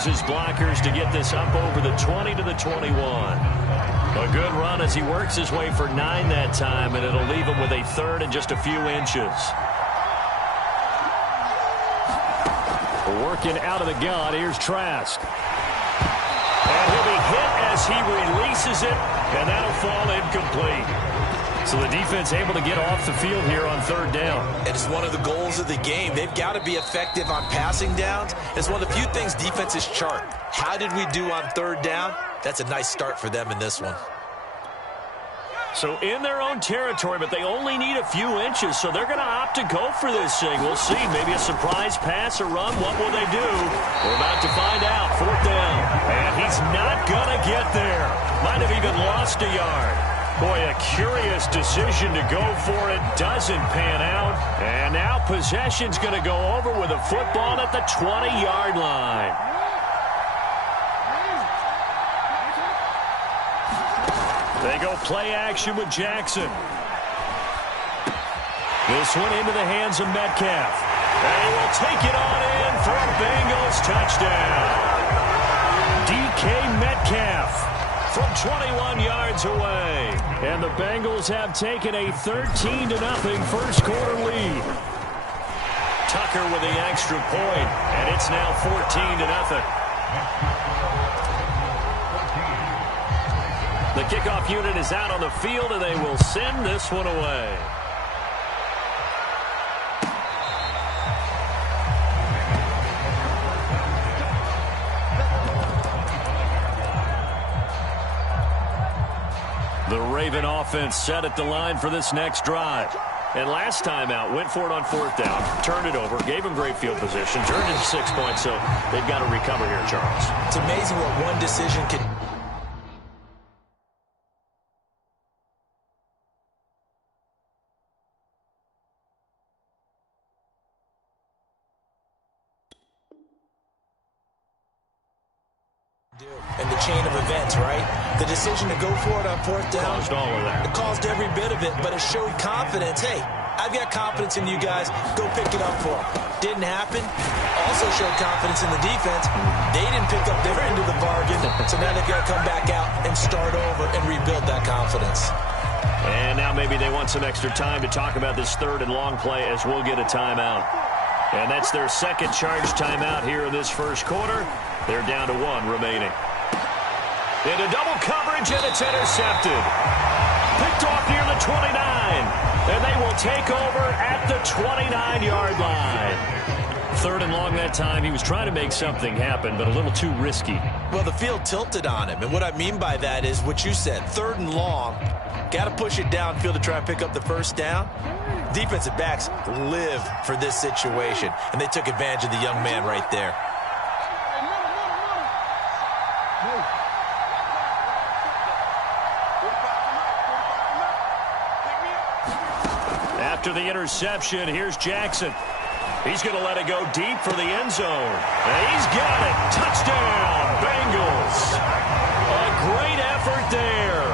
throws his blockers to get this up over the 20 to the 21. A good run as he works his way for 9 that time, and it'll leave him with a third and just a few inches. Working out of the gun, here's Trask. And he'll be hit as he releases it, and that'll fall incomplete. So the defense able to get off the field here on third down. And it's one of the goals of the game. They've got to be effective on passing downs. It's one of the few things defenses chart. How did we do on third down? That's a nice start for them in this one. So in their own territory, but they only need a few inches, so they're going to opt to go for this thing. We'll see. Maybe a surprise pass or run. What will they do? We're about to find out. Fourth down. And he's not going to get there. Might have even lost a yard. Boy, a curious decision to go for it. Doesn't pan out. And now possession's going to go over with a football at the 20-yard line. They go play action with Jackson. This one into the hands of Metcalf. And he will take it on in for a Bengals touchdown. DK Metcalf from 21 yards away. And the Bengals have taken a 13-0 first quarter lead. Tucker with the extra point, and it's now 14-0. The kickoff unit is out on the field, and they will send this one away. The Raven offense set at the line for this next drive. And last time out, went for it on fourth down, turned it over, gave them great field position, turned it to 6 points, so they've got to recover here, Charles. It's amazing what one decision can do. And the chain of events, right? The decision to go for it on fourth down. Caused all of that. It caused every bit of it, but it showed confidence. Hey, I've got confidence in you guys. Go pick it up for them. Didn't happen. Also showed confidence in the defense. They didn't pick up their end of the bargain, so now they've got to come back out and start over and rebuild that confidence. And now maybe they want some extra time to talk about this third and long play as we'll get a timeout. And that's their second charge timeout here in this first quarter. They're down to 1 remaining. Into double coverage, and it's intercepted. Picked off near the 29. And they will take over at the 29-yard line. Third and long that time. He was trying to make something happen, but a little too risky. Well, the field tilted on him. And what I mean by that is what you said. Third and long. Got to push it downfield to try and pick up the first down. Defensive backs live for this situation. And they took advantage of the young man right there. After the interception, here's Jackson. He's going to let it go deep for the end zone. And he's got it. Touchdown, Bengals. A great effort there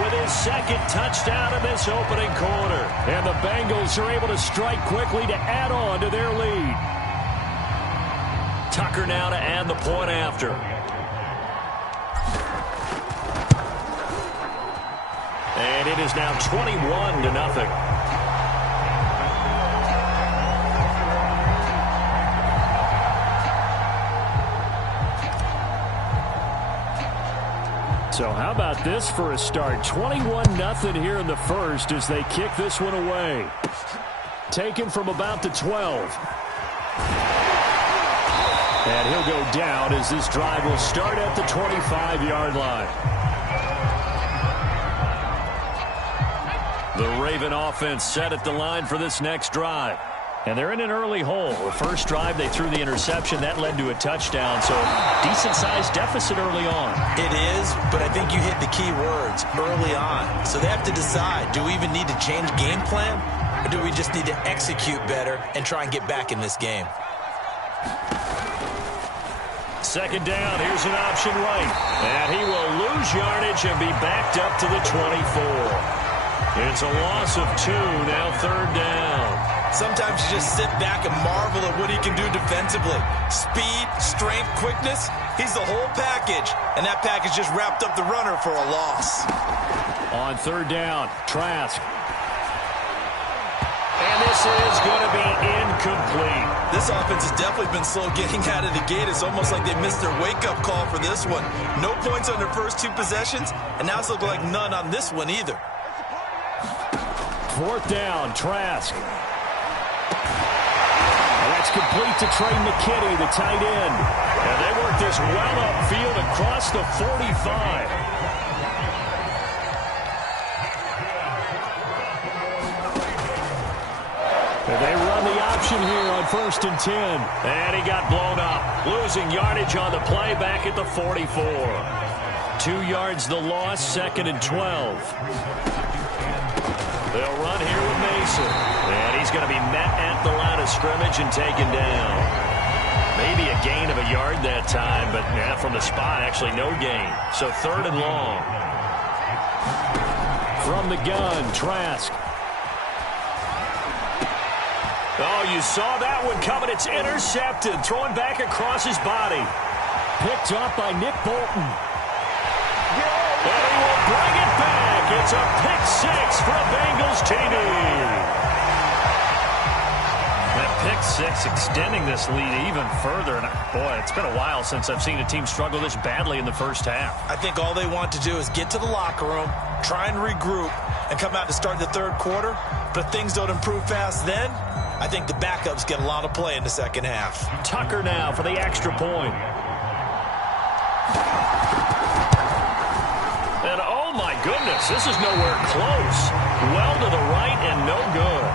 with his second touchdown in this opening quarter. And the Bengals are able to strike quickly to add on to their lead. Tucker now to add the point after. And it is now 21-0. So how about this for a start? 21-0 here in the first as they kick this one away. Taken from about the 12. And he'll go down as this drive will start at the 25-yard line. The Raven offense set at the line for this next drive. And they're in an early hole. The first drive, they threw the interception. That led to a touchdown, so decent-sized deficit early on. It is, but I think you hit the key words early on. So they have to decide, do we even need to change game plan, or do we just need to execute better and try and get back in this game? Second down, here's an option right. And he will lose yardage and be backed up to the 24. It's a loss of 2, now third down. Sometimes you just sit back and marvel at what he can do defensively. Speed, strength, quickness, he's the whole package. And that package just wrapped up the runner for a loss. On third down, Trask. And this is going to be incomplete. This offense has definitely been slow getting out of the gate. It's almost like they missed their wake-up call for this one. No points on their first 2 possessions, and now it's looking like none on this one either. Fourth down, Trask. And that's complete to Trey McKinney, the tight end. And they work this well upfield across the 45. And they run the option here on 1st and 10. And he got blown up. Losing yardage on the play back at the 44. 2 yards the loss, 2nd and 12. They'll run here with Mason. And he's going to be met at the line of scrimmage and taken down. Maybe a gain of a yard that time, but from the spot, actually no gain. So 3rd and long. From the gun, Trask. Oh, you saw that one coming. It's intercepted. Throwing back across his body. Picked up by Nick Bolton. And he will bring it back. It's a pick 6 for a Bengals TD. That pick 6 extending this lead even further. And boy, it's been a while since I've seen a team struggle this badly in the first half. I think all they want to do is get to the locker room, try and regroup, and come out to start the 3rd quarter. But if things don't improve fast then, I think the backups get a lot of play in the 2nd half. Tucker now for the extra point. And oh my goodness, this is nowhere close. Well to the right and no good.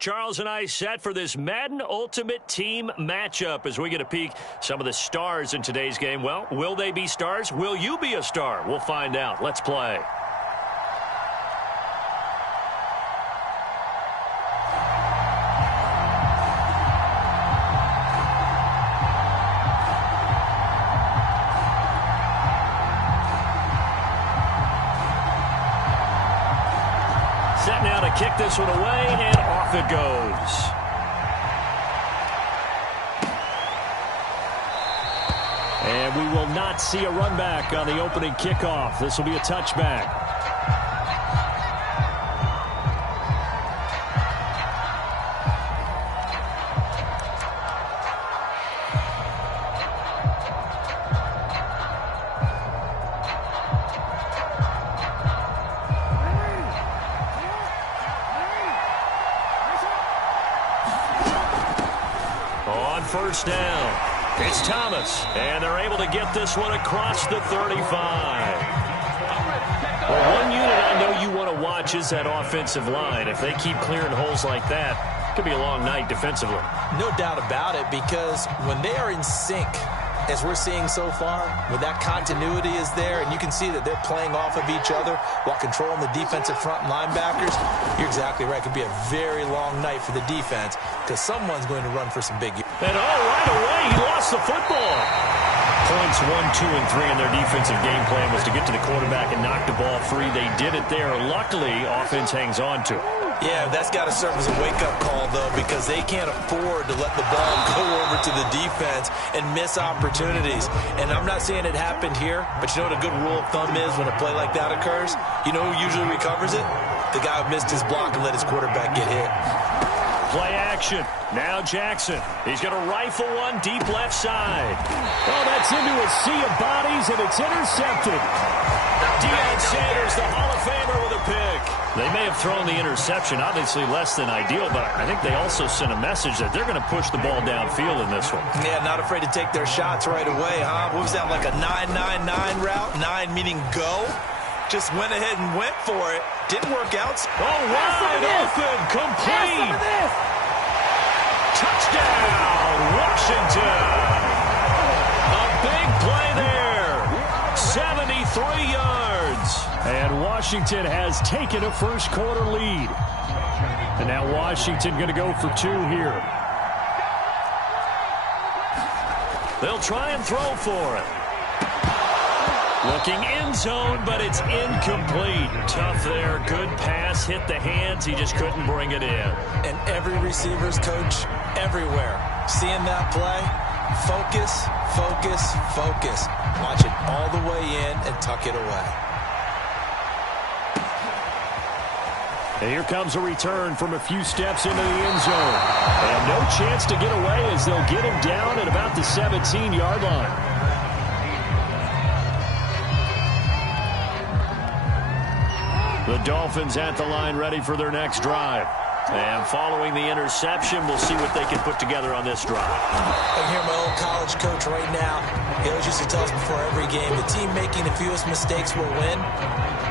Charles and I set for this Madden Ultimate Team matchup as we get a peek some of the stars in today's game. Well, will they be stars? Will you be a star? We'll find out. Let's play. Set now to kick this one away, and off it goes. And we will not see a run back on the opening kickoff. This will be a touchback. first down. It's Thomas, and they're able to get this one across the 35. Well, one unit I know you want to watch is that offensive line. If they keep clearing holes like that, it could be a long night defensively. No doubt about it, because when they are in sync, as we're seeing so far, when that continuity is there, and you can see that they're playing off of each other while controlling the defensive front linebackers, you're exactly right. It could be a very long night for the defense because someone's going to run for some big... And right away, he lost the football. Points 1, 2, and 3 in their defensive game plan was to get to the quarterback and knock the ball free. They did it there. Luckily, offense hangs on to it. Yeah, that's got to serve as a wake-up call, though, because they can't afford to let the ball go over to the defense and miss opportunities. And I'm not saying it happened here, but you know what a good rule of thumb is when a play like that occurs? You know who usually recovers it? The guy who missed his block and let his quarterback get hit. Play action. Now Jackson. He's going to rifle one deep left side. Oh, that's into a sea of bodies, and it's intercepted. Deion Sanders, the Hall of Famer, with a pick. They may have thrown the interception, obviously less than ideal, but I think they also sent a message that they're going to push the ball downfield in this one. Yeah, not afraid to take their shots right away, huh? What was that, like a 9-9-9 route? 9 meaning go? Just went ahead and went for it. Didn't work out. Oh, wide open, complete. Touchdown, Washington. A big play there. 73 yards. And Washington has taken a first quarter lead. And now Washington going to go for 2 here. They'll try and throw for it. Looking end zone, but it's incomplete. Tough there. Good pass. Hit the hands. He just couldn't bring it in. And every receiver's coach everywhere. Seeing that play, focus, focus, focus. Watch it all the way in and tuck it away. And here comes a return from a few steps into the end zone. And no chance to get away as they'll get him down at about the 17-yard line. The Dolphins at the line ready for their next drive. And following the interception, we'll see what they can put together on this drive. I hear my old college coach right now. He always used to tell us before every game, the team making the fewest mistakes will win.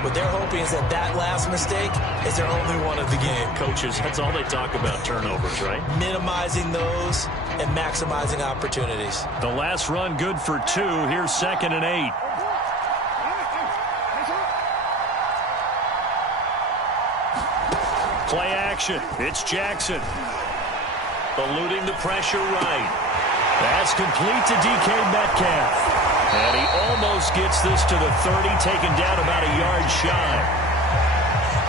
What they're hoping is that that last mistake is their only one of the game. Coaches, that's all they talk about, turnovers, right? Minimizing those and maximizing opportunities. The last run good for 2. Here's 2nd and 8. Play action. It's Jackson. Eluding the pressure right. That's complete to DK Metcalf. And he almost gets this to the 30, taken down about a yard shy.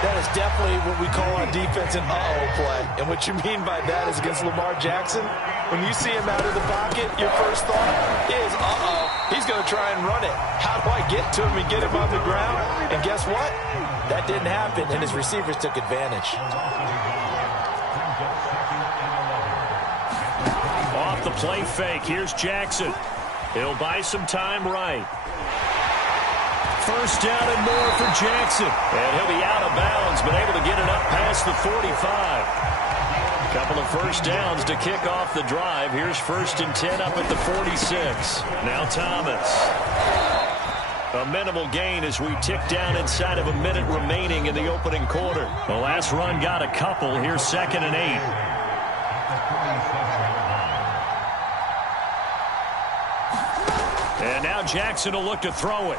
That is definitely what we call on defense an uh-oh play. And what you mean by that is against Lamar Jackson, when you see him out of the pocket, your first thought is, uh-oh, he's going to try and run it. How do I get to him and get him on the ground? And guess what? That didn't happen, and his receivers took advantage. Off the play fake, here's Jackson. He'll buy some time right. First down and more for Jackson. And he'll be out of bounds, but able to get it up past the 45. A couple of first downs to kick off the drive. Here's 1st and 10 up at the 46. Now Thomas. A minimal gain as we tick down inside of a minute remaining in the opening quarter. The last run got a couple. Here's 2nd and 8. And now Jackson will look to throw it.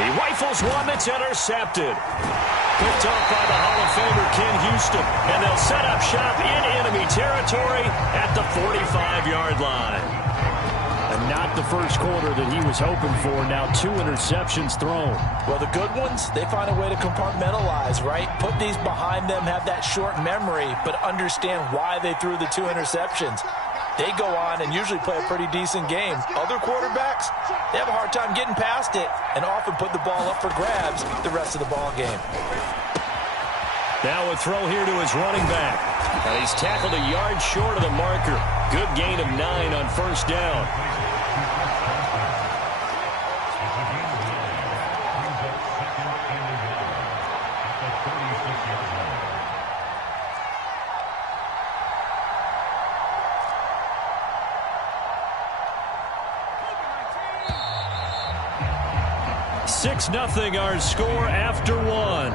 He rifles one that's intercepted. Picked off by the Hall of Famer Ken Houston. And they'll set up shop in enemy territory at the 45-yard line. And not the first quarter that he was hoping for. Now 2 interceptions thrown. Well, the good ones, they find a way to compartmentalize, right? Put these behind them, have that short memory, but understand why they threw the 2 interceptions. They go on and usually play a pretty decent game. Other quarterbacks, they have a hard time getting past it and often put the ball up for grabs the rest of the ball game. Now a throw here to his running back. And he's tackled a yard short of the marker. Good gain of 9 on first down. 6-0 our score after one.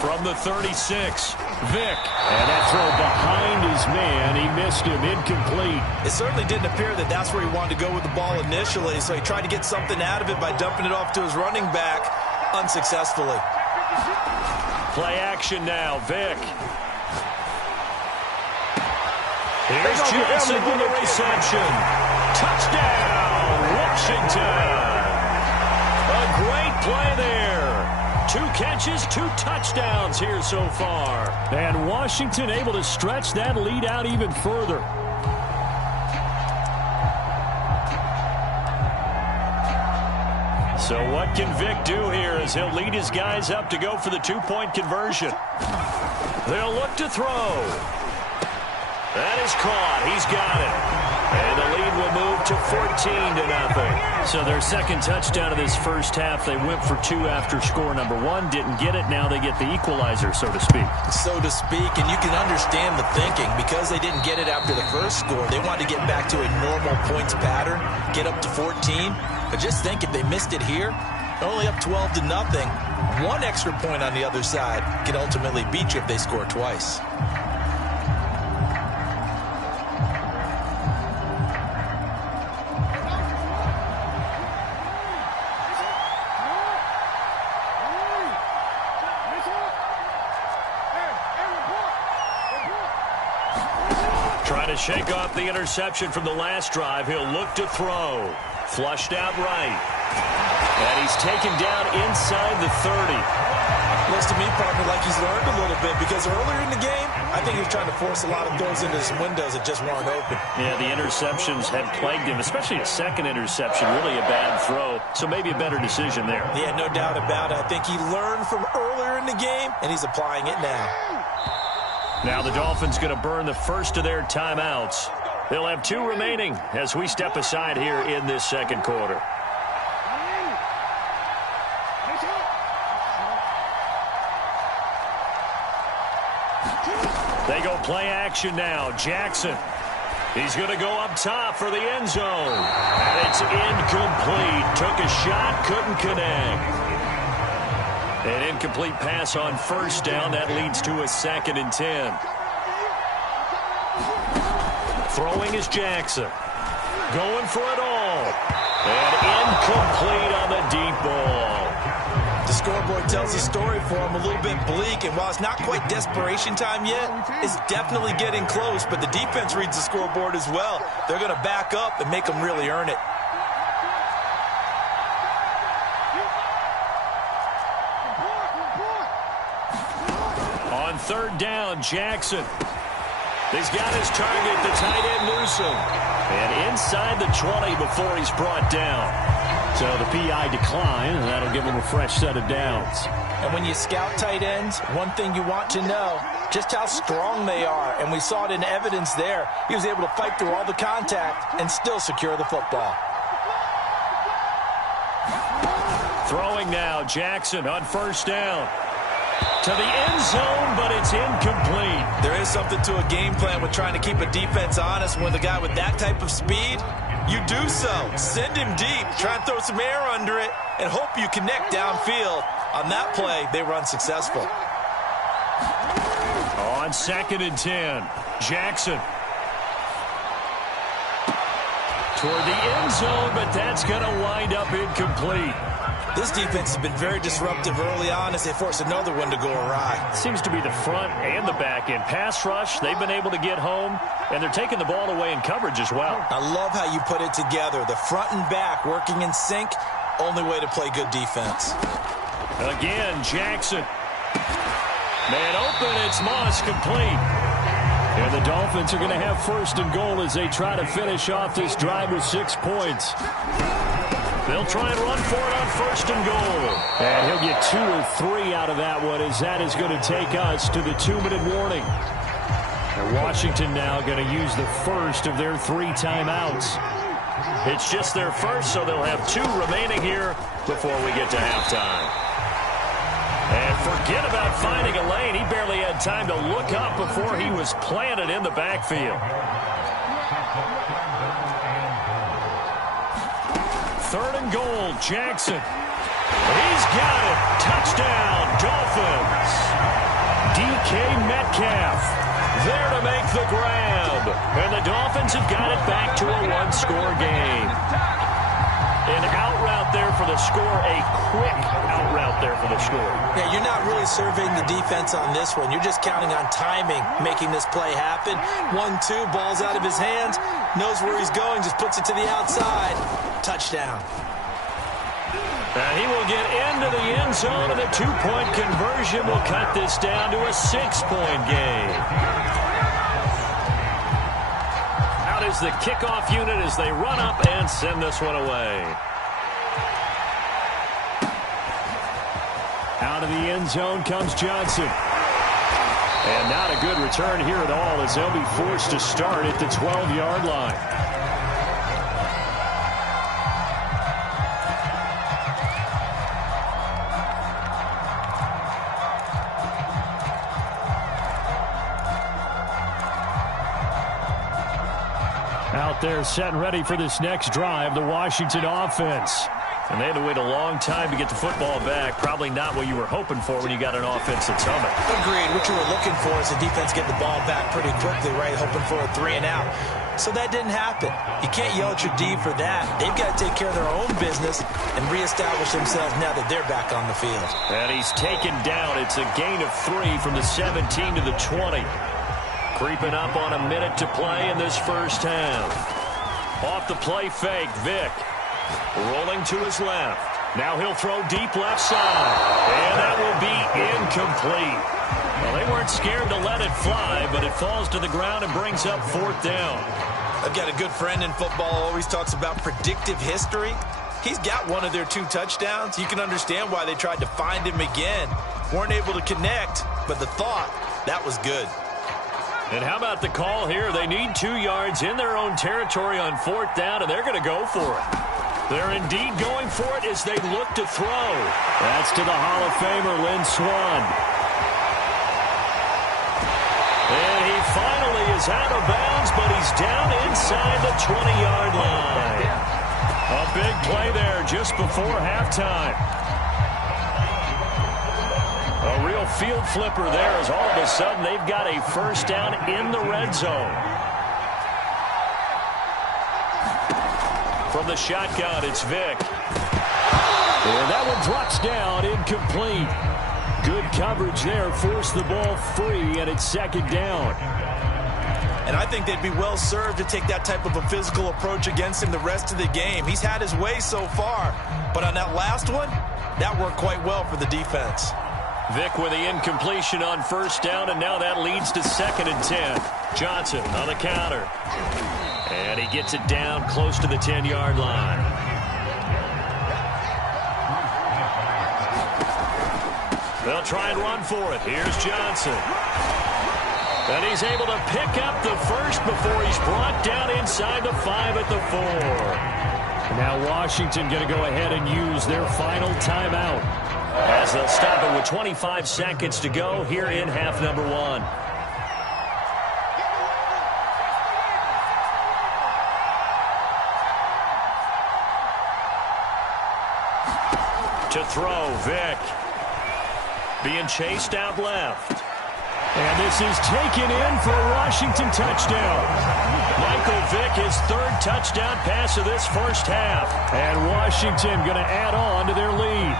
From the 36, Vick. And that throw behind his man. He missed him. Incomplete. It certainly didn't appear that that's where he wanted to go with the ball initially, so he tried to get something out of it by dumping it off to his running back unsuccessfully. Play action now. Vick. Here's Johnson with the reception. Touchdown, Washington. A great play there. 2 catches, 2 touchdowns here so far. And Washington able to stretch that lead out even further. So what can Vick do here as he'll lead his guys up to go for the 2-point conversion? They'll look to throw. That is caught. He's got it. And the lead will move to 14-0. So their second touchdown of this first half, they went for 2 after score number 1. Didn't get it. Now they get the equalizer, so to speak. So to speak, and you can understand the thinking. Because they didn't get it after the first score, they wanted to get back to a normal points pattern, get up to 14. But just think, if they missed it here, only up 12-0, 1 extra point on the other side can ultimately beat you if they score twice. Trying to shake off the interception from the last drive. He'll look to throw. Flushed out right. And he's taken down inside the 30. Looks to me, partner, like he's learned a little bit, because earlier in the game, I think he was trying to force a lot of throws into some windows that just weren't open. Yeah, the interceptions had plagued him, especially a second interception, really a bad throw. So maybe a better decision there. Yeah, no doubt about it. I think he learned from earlier in the game, and he's applying it now. Now the Dolphins going to burn the first of their timeouts. They'll have 2 remaining as we step aside here in this second quarter. They go play action now. Jackson. He's going to go up top for the end zone. And it's incomplete. Took a shot, couldn't connect. An incomplete pass on first down. That leads to a 2nd and 10. Throwing is Jackson. Going for it all. And incomplete on the deep ball. The scoreboard tells the story for him, a little bit bleak, and while it's not quite desperation time yet, it's definitely getting close, but the defense reads the scoreboard as well. They're going to back up and make them really earn it. On 3rd down, Jackson. He's got his target, the tight end Newsom. And inside the 20 before he's brought down. So the PI decline, and that'll give him a fresh set of downs. And when you scout tight ends, one thing you want to know, just how strong they are. And we saw it in evidence there. He was able to fight through all the contact and still secure the football. Throwing now, Jackson on 1st down. To the end zone, but it's incomplete. There is something to a game plan with trying to keep a defense honest. When the guy with that type of speed, you do so. Send him deep, try and throw some air under it, and hope you connect downfield. On that play, they were unsuccessful. On 2nd and 10, Jackson. Toward the end zone, but that's going to wind up incomplete. This defense has been very disruptive early on as they force another one to go awry. Seems to be the front and the back end. Pass rush, they've been able to get home, and they're taking the ball away in coverage as well. I love how you put it together. The front and back working in sync, only way to play good defense. Again, Jackson. Man open, it's Moss, complete. And the Dolphins are going to have 1st and goal as they try to finish off this drive with 6 points. They'll try and run for it on 1st and goal. And he'll get 2 or 3 out of that one, as that is going to take us to the 2-minute warning. And Washington now going to use the first of their 3 timeouts. It's just their first, so they'll have 2 remaining here before we get to halftime. And forget about finding a lane. He barely had time to look up before he was planted in the backfield. 3rd and goal, Jackson. He's got it. Touchdown, Dolphins. DK Metcalf there to make the grab. And the Dolphins have got it back to a 1-score game. An out route there for the score, a quick out route there for the score. Yeah, you're not really surveying the defense on this one. You're just counting on timing, making this play happen. 1-2, ball's out of his hands, knows where he's going, just puts it to the outside. Touchdown. And he will get into the end zone, and the 2-point conversion will cut this down to a 6-point game. Out is the kickoff unit as they run up and send this one away. Out of the end zone comes Johnson. And not a good return here at all as they'll be forced to start at the 12-yard line. Out there set and ready for this next drive, the Washington offense. And they had to wait a long time to get the football back. Probably not what you were hoping for when you got an offense that's humming. Agreed. What you were looking for is the defense get the ball back pretty quickly, right? Hoping for a 3 and out. So that didn't happen. You can't yell at your D for that. They've got to take care of their own business and reestablish themselves now that they're back on the field. And he's taken down. It's a gain of 3 from the 17 to the 20. Creeping up on a minute to play in this first half. Off the play fake, Vick. Rolling to his left. Now he'll throw deep left side. And that will be incomplete. Well, they weren't scared to let it fly, but it falls to the ground and brings up 4th down. I've got a good friend in football, always talks about predictive history. He's got one of their 2 touchdowns. You can understand why they tried to find him again. Weren't able to connect, but the thought, that was good. And how about the call here? They need 2 yards in their own territory on 4th down, and they're going to go for it. They're indeed going for it as they look to throw. That's to the Hall of Famer, Lynn Swann. And he finally is out of bounds, but he's down inside the 20-yard line. A big play there just before halftime. A real field flipper there as all of a sudden they've got a first down in the red zone. From the shotgun, it's Vick. And that one drops down, incomplete. Good coverage there, forced the ball free, and it's 2nd down. And I think they'd be well served to take that type of a physical approach against him the rest of the game. He's had his way so far, but on that last one, that worked quite well for the defense. Vick with the incompletion on first down, and now that leads to 2nd and 10. Johnson on the counter. And he gets it down close to the 10-yard line. They'll try and run for it. Here's Johnson. And he's able to pick up the first before he's brought down inside the 5 at the 4. Now Washington going to go ahead and use their final timeout. As they'll stop it with 25 seconds to go here in half number 1. To throw, Vick. Being chased out left. And this is taken in for a Washington touchdown. Michael Vick, his 3rd touchdown pass of this first half. And Washington going to add on to their lead.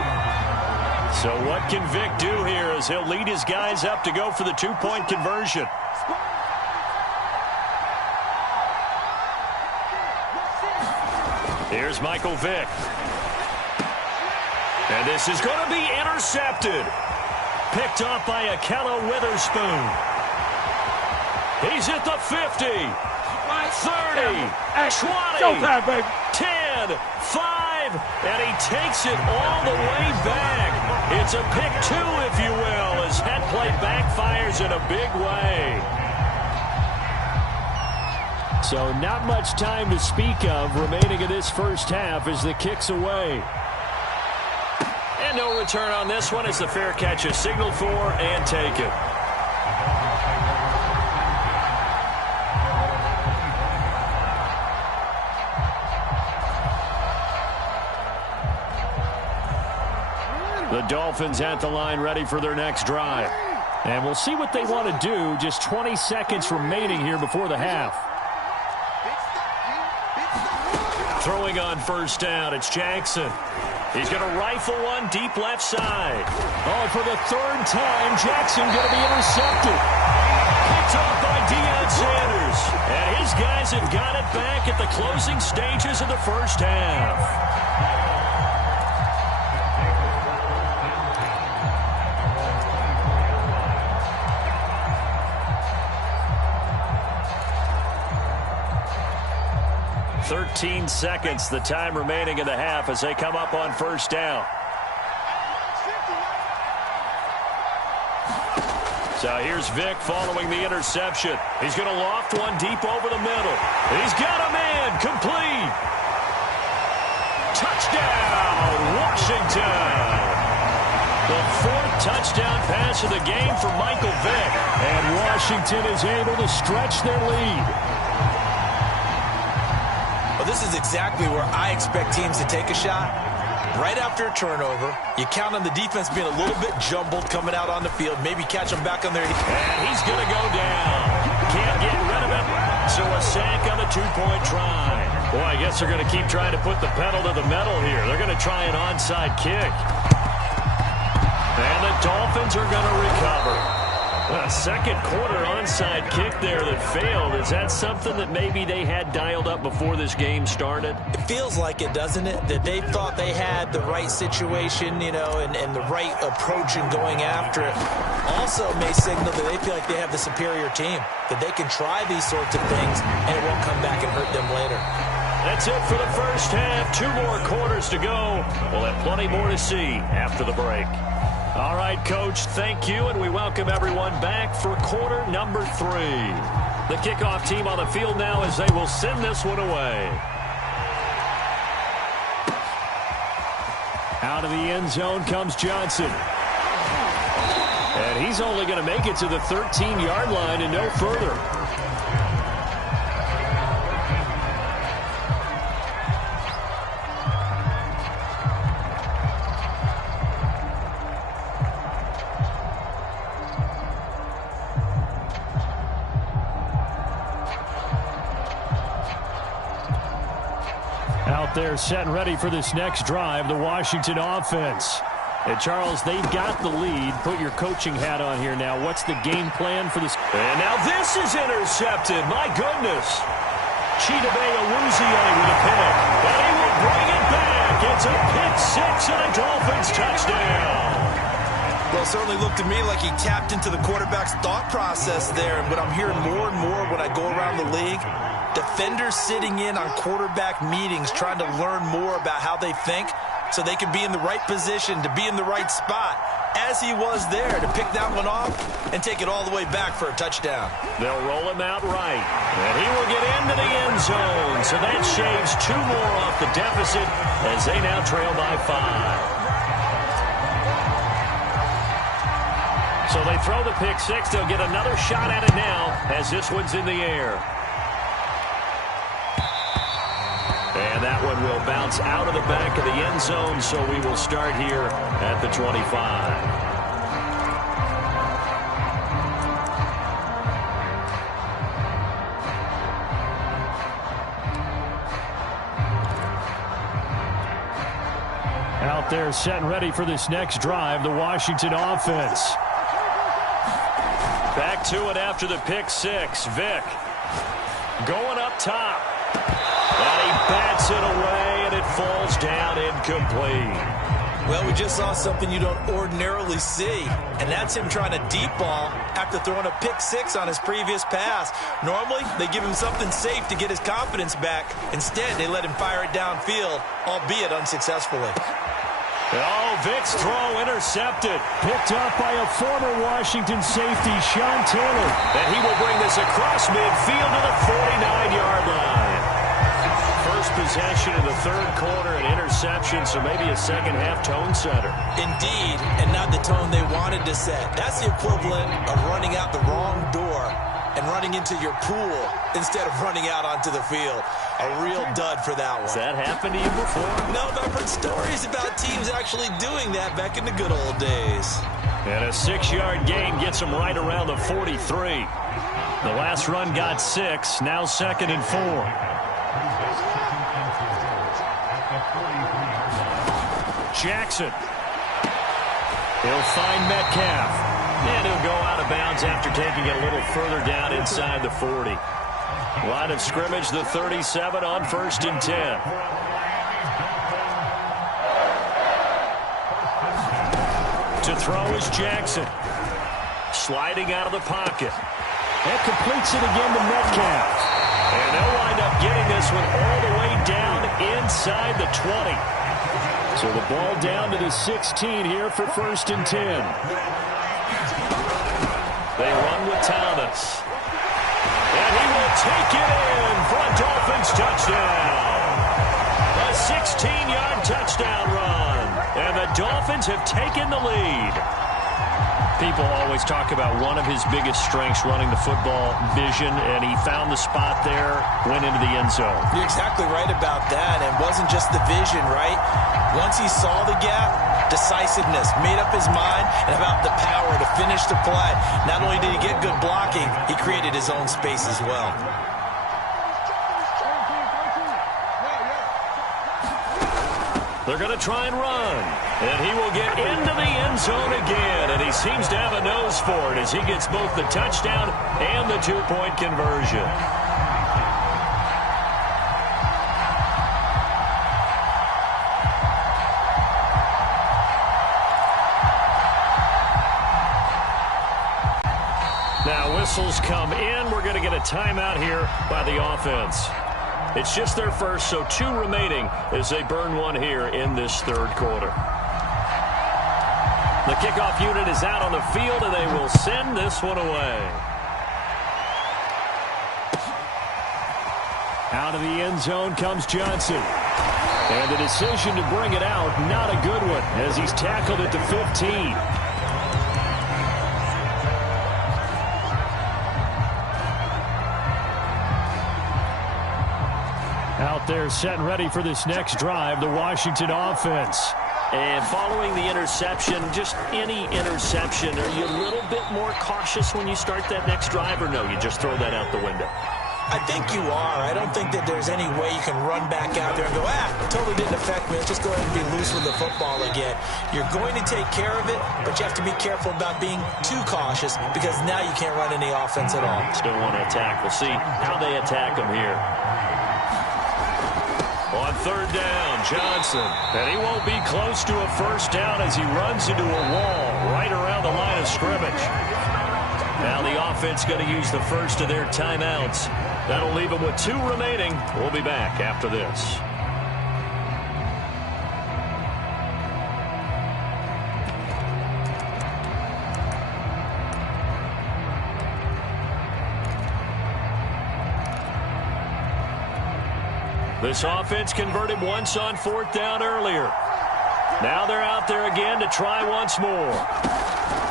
So what can Vick do here as he'll lead his guys up to go for the 2-point conversion? Here's Michael Vick. And this is going to be intercepted. Picked off by Akello Witherspoon. He's at the 50, 30, 20, 10, 5, and he takes it all the way back. It's a pick 2, if you will, as that play backfires in a big way. So not much time to speak of remaining in this first half as the kick's away. And no return on this one as the fair catch is signaled for and taken. The Dolphins at the line ready for their next drive. And we'll see what they want to do. Just 20 seconds remaining here before the half. Throwing on first down, it's Jackson. He's going to rifle one deep left side. Oh, for the third time, Jackson going to be intercepted. Picked off by Deion Sanders. And his guys have got it back at the closing stages of the first half. "13 seconds, the time remaining in the half as they come up on first down. So here's Vic following the interception. He's going to loft one deep over the middle. He's got a man, complete. Touchdown, Washington. The fourth touchdown pass of the game for Michael Vick. And Washington is able to stretch their lead. Well, this is exactly where I expect teams to take a shot. Right after a turnover, you count on the defense being a little bit jumbled coming out on the field, maybe catch them back on their... And he's going to go down. Can't get rid of it, so a sack on the two-point try. Boy, I guess they're going to keep trying to put the pedal to the metal here. They're going to try an onside kick. And the Dolphins are going to recover. A second quarter onside kick there that failed. Is that something that maybe they had dialed up before this game started? It feels like it, doesn't it? That they thought they had the right situation, you know, and the right approach in going after it. Also may signal that they feel like they have the superior team, that they can try these sorts of things and it won't come back and hurt them later. That's it for the first half. 2 more quarters to go. We'll have plenty more to see after the break. All right, Coach, thank you, and we welcome everyone back for quarter number 3. The kickoff team on the field now as they will send this one away. Out of the end zone comes Johnson. And he's only going to make it to the 13-yard line and no further. Out there set and ready for this next drive, the Washington offense. And Charles, they've got the lead. Put your coaching hat on here now. What's the game plan for this? And now this is intercepted. My goodness. Chidobe Awuzie with a pick. And he will bring it back. It's a pick 6 and a Dolphins touchdown. Well, it certainly looked to me like he tapped into the quarterback's thought process there. And what I'm hearing more and more when I go around the league, defenders sitting in on quarterback meetings trying to learn more about how they think so they can be in the right position, to be in the right spot, as he was there to pick that one off and take it all the way back for a touchdown. They'll roll him out right, and he will get into the end zone. So that shaves 2 more off the deficit as they now trail by 5. So they throw the pick 6. They'll get another shot at it now as this one's in the air. And that one will bounce out of the back of the end zone, so we will start here at the 25. Out there set and ready for this next drive, the Washington offense. Back to it after the pick 6. Vic going up top. And he bats it away, and it falls down incomplete. Well, we just saw something you don't ordinarily see, and that's him trying to deep ball after throwing a pick 6 on his previous pass. Normally, they give him something safe to get his confidence back. Instead, they let him fire it downfield, albeit unsuccessfully. Oh, Vic's throw intercepted. Picked up by a former Washington safety, Sean Taylor. And he will bring this across midfield to the 49-yard line. First possession in the third quarter, an interception, so maybe a second-half tone setter. Indeed, and not the tone they wanted to set. That's the equivalent of running out the wrong door and running into your pool instead of running out onto the field. A real dud for that one. Has that happened to you before? No, but I've heard stories about teams actually doing that back in the good old days. And a 6-yard gain gets him right around the 43. The last run got 6, now 2nd and 4. Jackson. He'll find Metcalf. And he'll go out of bounds after taking it a little further down inside the 40. Line of scrimmage, the 37 on 1st and 10. To throw is Jackson. Sliding out of the pocket. That completes it again to Metcalf. And they'll wind up getting this one all the way down inside the 20. So the ball down to the 16 here for 1st and 10. They run with Thomas. And he will take it in for a Dolphins touchdown. A 16-yard touchdown run. And the Dolphins have taken the lead. People always talk about one of his biggest strengths running the football, vision, and he found the spot there, went into the end zone. You're exactly right about that. And it wasn't just the vision, right? Once he saw the gap, decisiveness, made up his mind, and about the power to finish the play. Not only did he get good blocking, he created his own space as well. They're going to try and run. And he will get into the end zone again. And he seems to have a nose for it as he gets both the touchdown and the 2-point conversion. Now whistles come in. We're going to get a timeout here by the offense. It's just their first, so 2 remaining as they burn one here in this third quarter. The kickoff unit is out on the field, and they will send this one away. Out of the end zone comes Johnson. And the decision to bring it out, not a good one, as he's tackled at the 15. Out there set and ready for this next drive, the Washington offense. And following the interception, just any interception, are you a little bit more cautious when you start that next drive, or no, you just throw that out the window? I think you are. I don't think that there's any way you can run back out there and go, totally didn't affect me. Let's just go ahead and be loose with the football again. You're going to take care of it, but you have to be careful about being too cautious because now you can't run any offense at all. Still want to attack. We'll see how they attack them here. On 3rd down, Johnson. And he won't be close to a first down as he runs into a wall right around the line of scrimmage. Now the offense going to use the first of their timeouts. That'll leave them with 2 remaining. We'll be back after this. This offense converted once on 4th down earlier. Now they're out there again to try once more.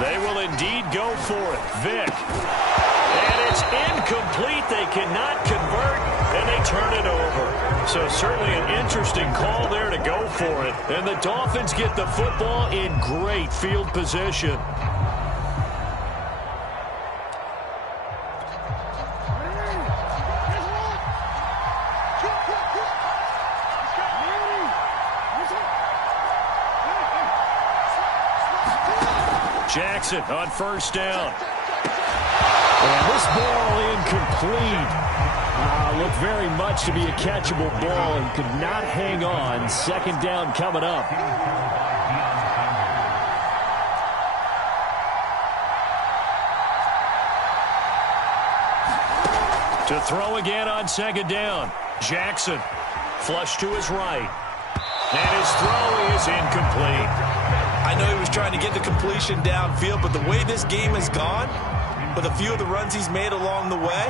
They will indeed go for it. Vic. And it's incomplete. They cannot convert, and they turn it over. So certainly an interesting call there to go for it. And the Dolphins get the football in great field position. Jackson on 1st down. And this ball incomplete. Looked very much to be a catchable ball and could not hang on. 2nd down coming up. To throw again on 2nd down. Jackson flush to his right. And his throw is incomplete. I know he was trying to get the completion downfield, but the way this game has gone, with a few of the runs he's made along the way,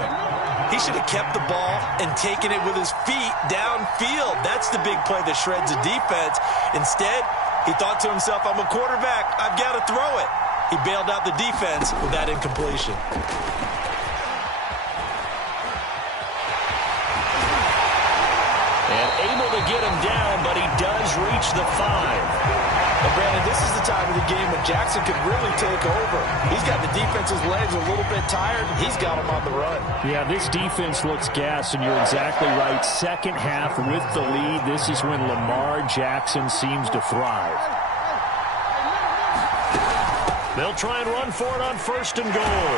he should have kept the ball and taken it with his feet downfield. That's the big play that shreds a defense. Instead, he thought to himself, I'm a quarterback, I've got to throw it. He bailed out the defense with that incompletion. And able to get him down, but he does reach the 5. And Brandon, this is the time of the game when Jackson could really take over. He's got the defense's legs a little bit tired. He's got them on the run. Yeah, this defense looks gassed, and you're exactly right. Second half with the lead, this is when Lamar Jackson seems to thrive. They'll try and run for it on 1st and goal.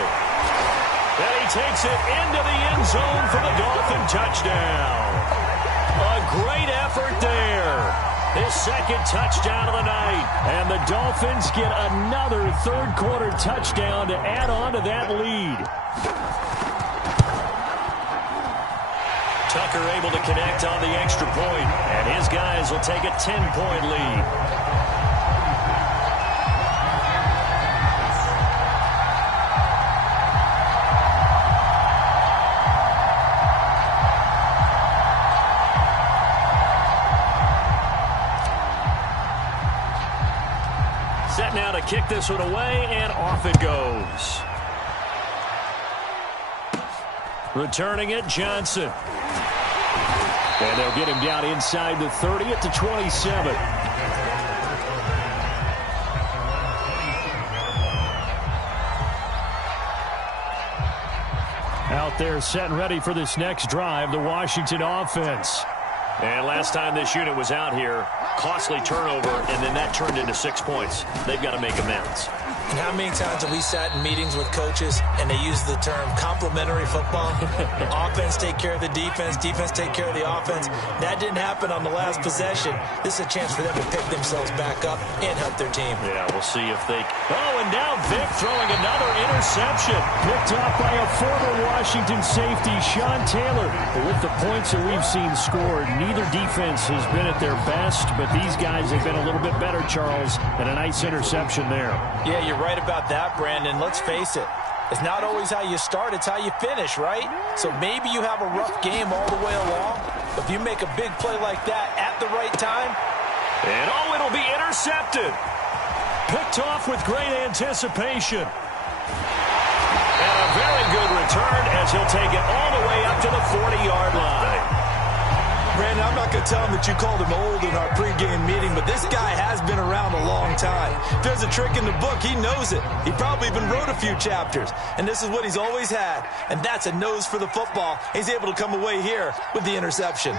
And he takes it into the end zone for the Dolphin touchdown. A great effort there. His second touchdown of the night. And the Dolphins get another third-quarter touchdown to add on to that lead. Tucker able to connect on the extra point, and his guys will take a 10-point lead. Set now to kick this one away, and off it goes. Returning it, Johnson. And they'll get him down inside the 30 at the 27. Out there set and ready for this next drive, the Washington offense. And last time this unit was out here, costly turnover, and then that turned into 6 points. They've got to make amends. And how many times have we sat in meetings with coaches and they use the term complementary football? Offense take care of the defense, defense take care of the offense. That didn't happen on the last possession. This is a chance for them to pick themselves back up and help their team. Yeah, we'll see if they... Oh, and now Vic throwing another interception. Picked off by a former Washington safety, Sean Taylor. But with the points that we've seen scored, neither defense has been at their best, but these guys have been a little bit better, Charles, and a nice interception there. Yeah, you're right about that, Brandon. Let's face it. It's not always how you start, it's how you finish, right? So maybe you have a rough game all the way along. If you make a big play like that at the right time. And oh, it'll be intercepted. Picked off with great anticipation. And a very good return as he'll take it all the way up to the 40-yard line. Brandon, I'm not going to tell him that you called him old in our pregame meeting, but this guy has been around a long time. If there's a trick in the book, he knows it. He probably even wrote a few chapters, and this is what he's always had, and that's a nose for the football. He's able to come away here with the interception.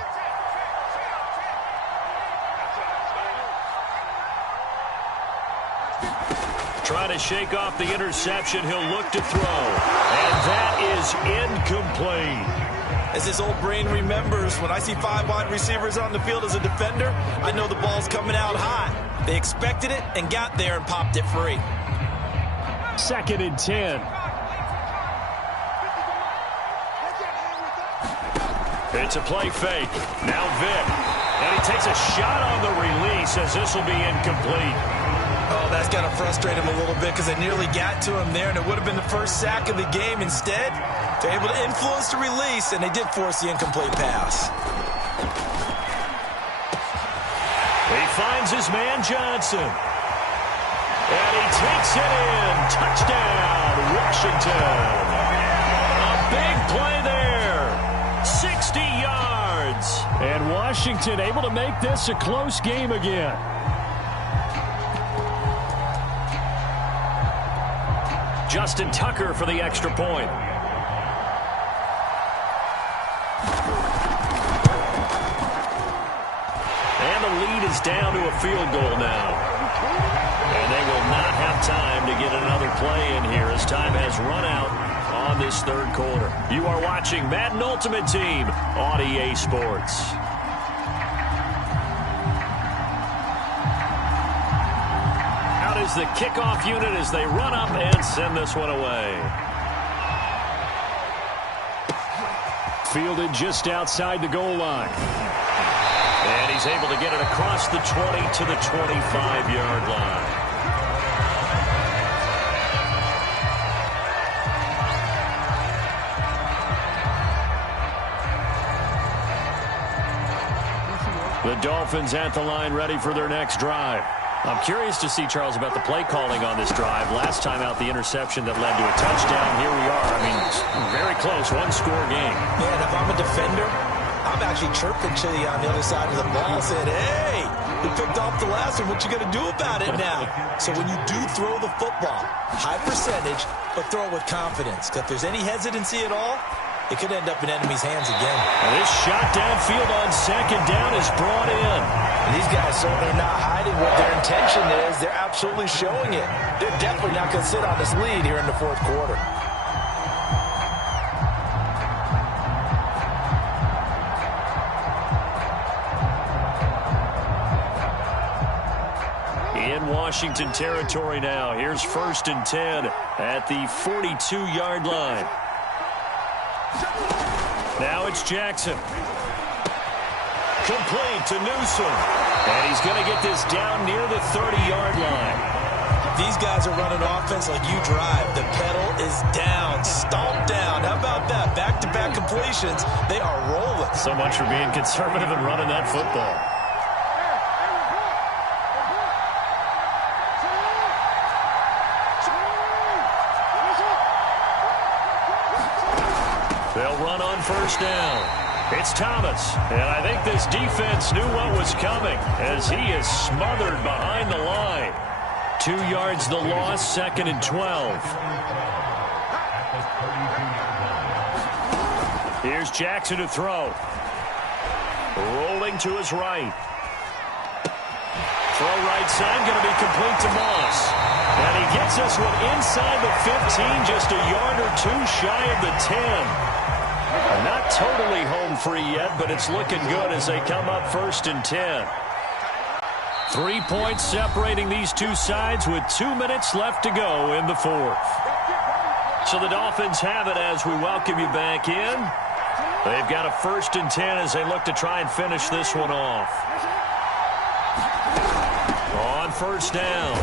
Trying to shake off the interception, he'll look to throw, and that is incomplete. As his old brain remembers, when I see 5 wide receivers on the field as a defender, I know the ball's coming out hot. They expected it and got there and popped it free. 2nd and 10. It's a play fake. Now Vic. And he takes a shot on the release as this will be incomplete. Oh, that's got to frustrate him a little bit because they nearly got to him there, and it would have been the first sack of the game. Instead, they're able to influence the release, and they did force the incomplete pass. He finds his man Johnson. And he takes it in. Touchdown, Washington. A big play there. 60 yards. And Washington able to make this a close game again. Justin Tucker for the extra point. And the lead is down to a field goal now. And they will not have time to get another play in here as time has run out on this third quarter. You are watching Madden Ultimate Team on EA Sports. Is the kickoff unit as they run up and send this one away. Fielded just outside the goal line. And he's able to get it across the 20 to the 25-yard line. The Dolphins at the line ready for their next drive. I'm curious to see, Charles, about the play calling on this drive. Last time out, the interception that led to a touchdown. Here we are. I mean, very close, one-score game. Yeah, and if I'm a defender, I'm actually chirping to you on the other side of the ball, saying, hey, we picked off the last one. What you going to do about it now? So when you do throw the football, high percentage, but throw it with confidence. Because if there's any hesitancy at all, it could end up in enemy's hands again. And this shot downfield on second down is brought in. And these guys certainly not hiding what their intention is. They're absolutely showing it. They're definitely not going to sit on this lead here in the fourth quarter. In Washington territory now. Here's 1st and 10 at the 42-yard line. Now it's Jackson. Complete to Newsom. And he's going to get this down near the 30-yard line. These guys are running offense like you drive. The pedal is down, stomped down. How about that? Back-to-back completions. They are rolling. So much for being conservative and running that football. They'll run on 1st down. It's Thomas, and I think this defense knew what was coming as he is smothered behind the line. 2 yards the loss, 2nd and 12. Here's Jackson to throw. Rolling to his right. Throw right side, going to be complete to Moss. And he gets this one inside the 15, just a yard or two shy of the 10. Not totally home free yet, but it's looking good as they come up 1st and 10. 3 points separating these two sides with 2 minutes left to go in the fourth. So the Dolphins have it as we welcome you back in. They've got a 1st and 10 as they look to try and finish this one off. On 1st down,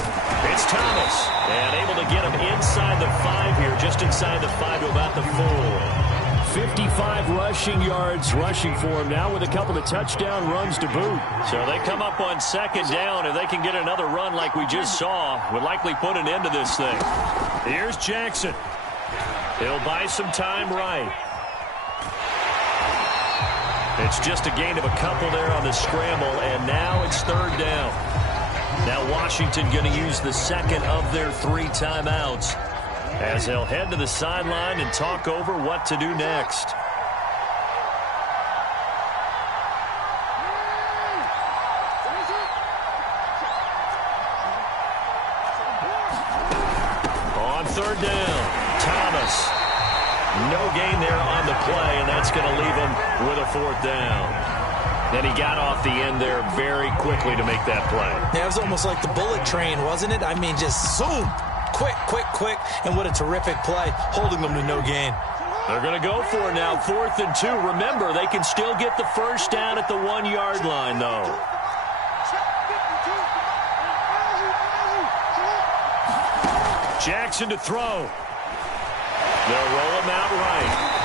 it's Thomas. And able to get him inside the 5 here, just inside the 5 to about the 4. 55 rushing yards rushing for him now with a couple of touchdown runs to boot. So they come up on 2nd down. If they can get another run like we just saw, would likely put an end to this thing. Here's Jackson. He'll buy some time right. It's just a gain of a couple there on the scramble, and now it's 3rd down. Now Washington going to use the 2nd of their 3 timeouts, as they'll head to the sideline and talk over what to do next. On 3rd down, Thomas. No gain there on the play, and that's going to leave him with a 4th down. Then he got off the end there very quickly to make that play. Yeah, it was almost like the bullet train, wasn't it? I mean, just zoom. Quick, and what a terrific play, holding them to no gain. They're going to go for it now, 4th and 2. Remember, they can still get the 1st down at the 1-yard line, though. Jackson to throw. They'll roll him out right.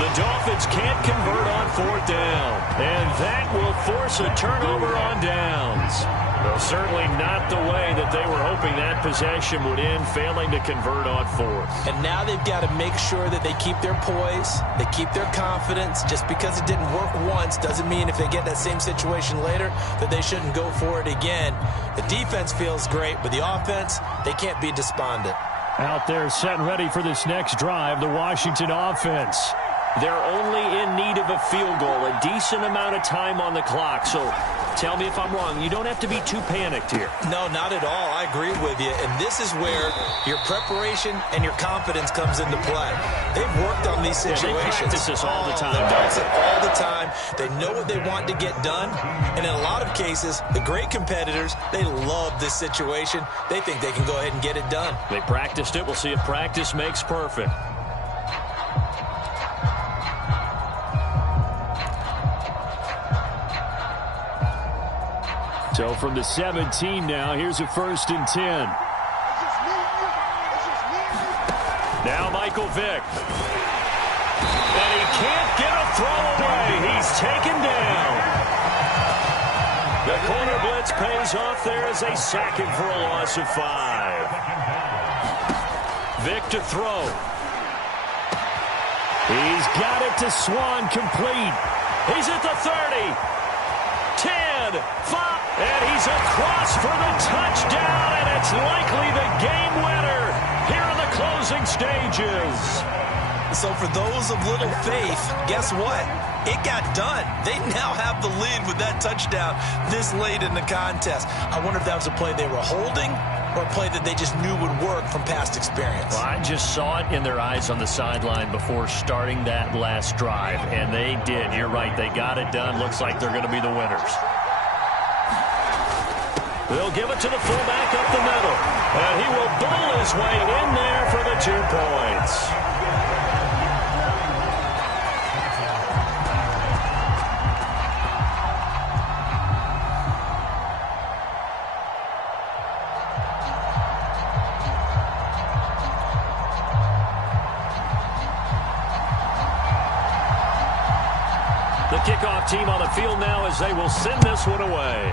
The Dolphins can't convert on 4th down, and that will force a turnover on downs. Though certainly not the way that they were hoping that possession would end, failing to convert on 4th. And now they've got to make sure that they keep their poise, they keep their confidence. Just because it didn't work once doesn't mean if they get that same situation later that they shouldn't go for it again. The defense feels great, but the offense, they can't be despondent. Out there set and ready for this next drive, the Washington offense. They're only in need of a field goal, a decent amount of time on the clock. So tell me if I'm wrong. You don't have to be too panicked here. No, not at all. I agree with you. And this is where your preparation and your confidence comes into play. They've worked on these situations. They practice this all the time. They practice it all the time. They know what they want to get done. And in a lot of cases, the great competitors, they love this situation. They think they can go ahead and get it done. They practiced it. We'll see if practice makes perfect. So from the 17 now, here's a 1st and 10. Now Michael Vick. And he can't get a throw away. He's taken down. The corner blitz pays off there as they sack him for a loss of 5. Vick to throw. He's got it to Swan, complete. He's at the 30. 10, 5, and he's across for the touchdown, and it's likely the game winner here in the closing stages. So for those of little faith, guess what? It got done. They now have the lead with that touchdown this late in the contest. I wonder if that was a play they were holding or a play that they just knew would work from past experience. Well, I just saw it in their eyes on the sideline before starting that last drive, and they did. You're right. They got it done. Looks like they're going to be the winners. They'll give it to the fullback up the middle, and he will bowl his way in there for the 2 points. The kickoff team on the field now as they will send this one away.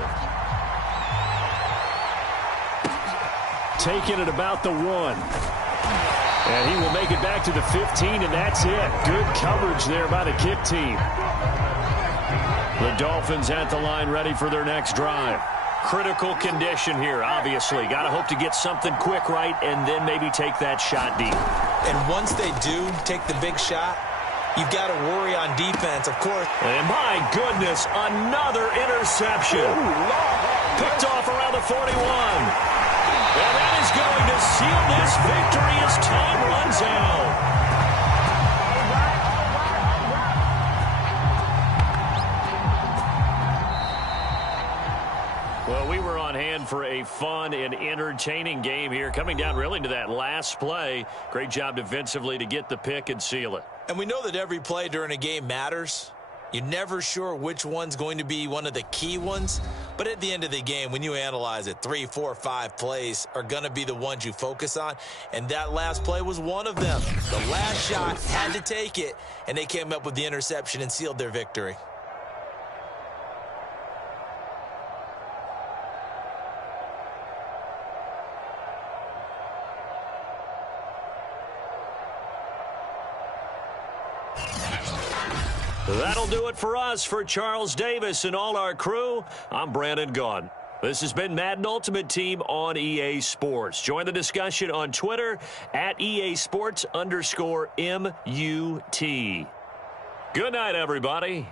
Taking it about the 1. And he will make it back to the 15, and that's it. Good coverage there by the kick team. The Dolphins at the line ready for their next drive. Critical condition here, obviously. Got to hope to get something quick right and then maybe take that shot deep. And once they do take the big shot, you've got to worry on defense, of course. And my goodness, another interception. Picked off around the 41. And that is going to seal this victory as time runs out. Well, we were on hand for a fun and entertaining game here. Coming down really to that last play. Great job defensively to get the pick and seal it. And we know that every play during a game matters. You're never sure which one's going to be one of the key ones. But at the end of the game, when you analyze it, 3, 4, 5 plays are going to be the ones you focus on. And that last play was one of them. The last shot had to take it, and they came up with the interception and sealed their victory. That'll do it for us. For Charles Davis and all our crew, I'm Brandon Gaudin. This has been Madden Ultimate Team on EA Sports. Join the discussion on Twitter at EA Sports_MUT. Good night, everybody.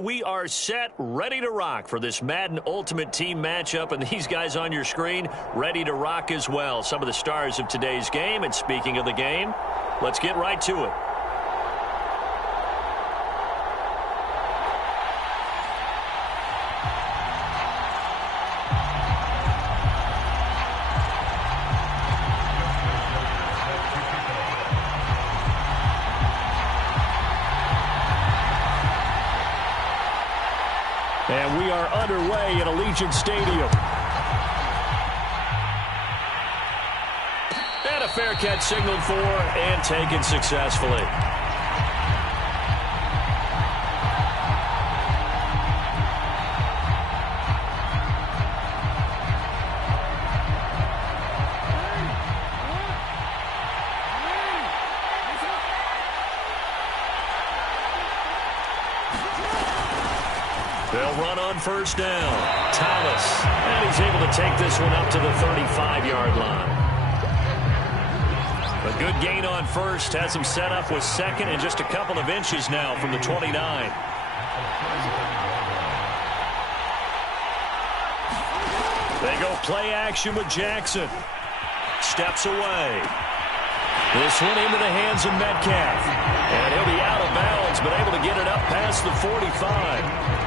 we are set, ready to rock for this Madden Ultimate Team matchup, and these guys on your screen ready to rock as well. Some of the stars of today's game, and speaking of the game, let's get right to it. And we are underway at Allegiant Stadium. And a fair catch signaled for and taken successfully. They'll run on first down. Thomas. And he's able to take this one up to the 35-yard line. A good gain on first. Has him set up with second and just a couple of inches now from the 29. They go play action with Jackson. Steps away. This one into the hands of Metcalf. And he'll be out of bounds, but able to get it up past the 45.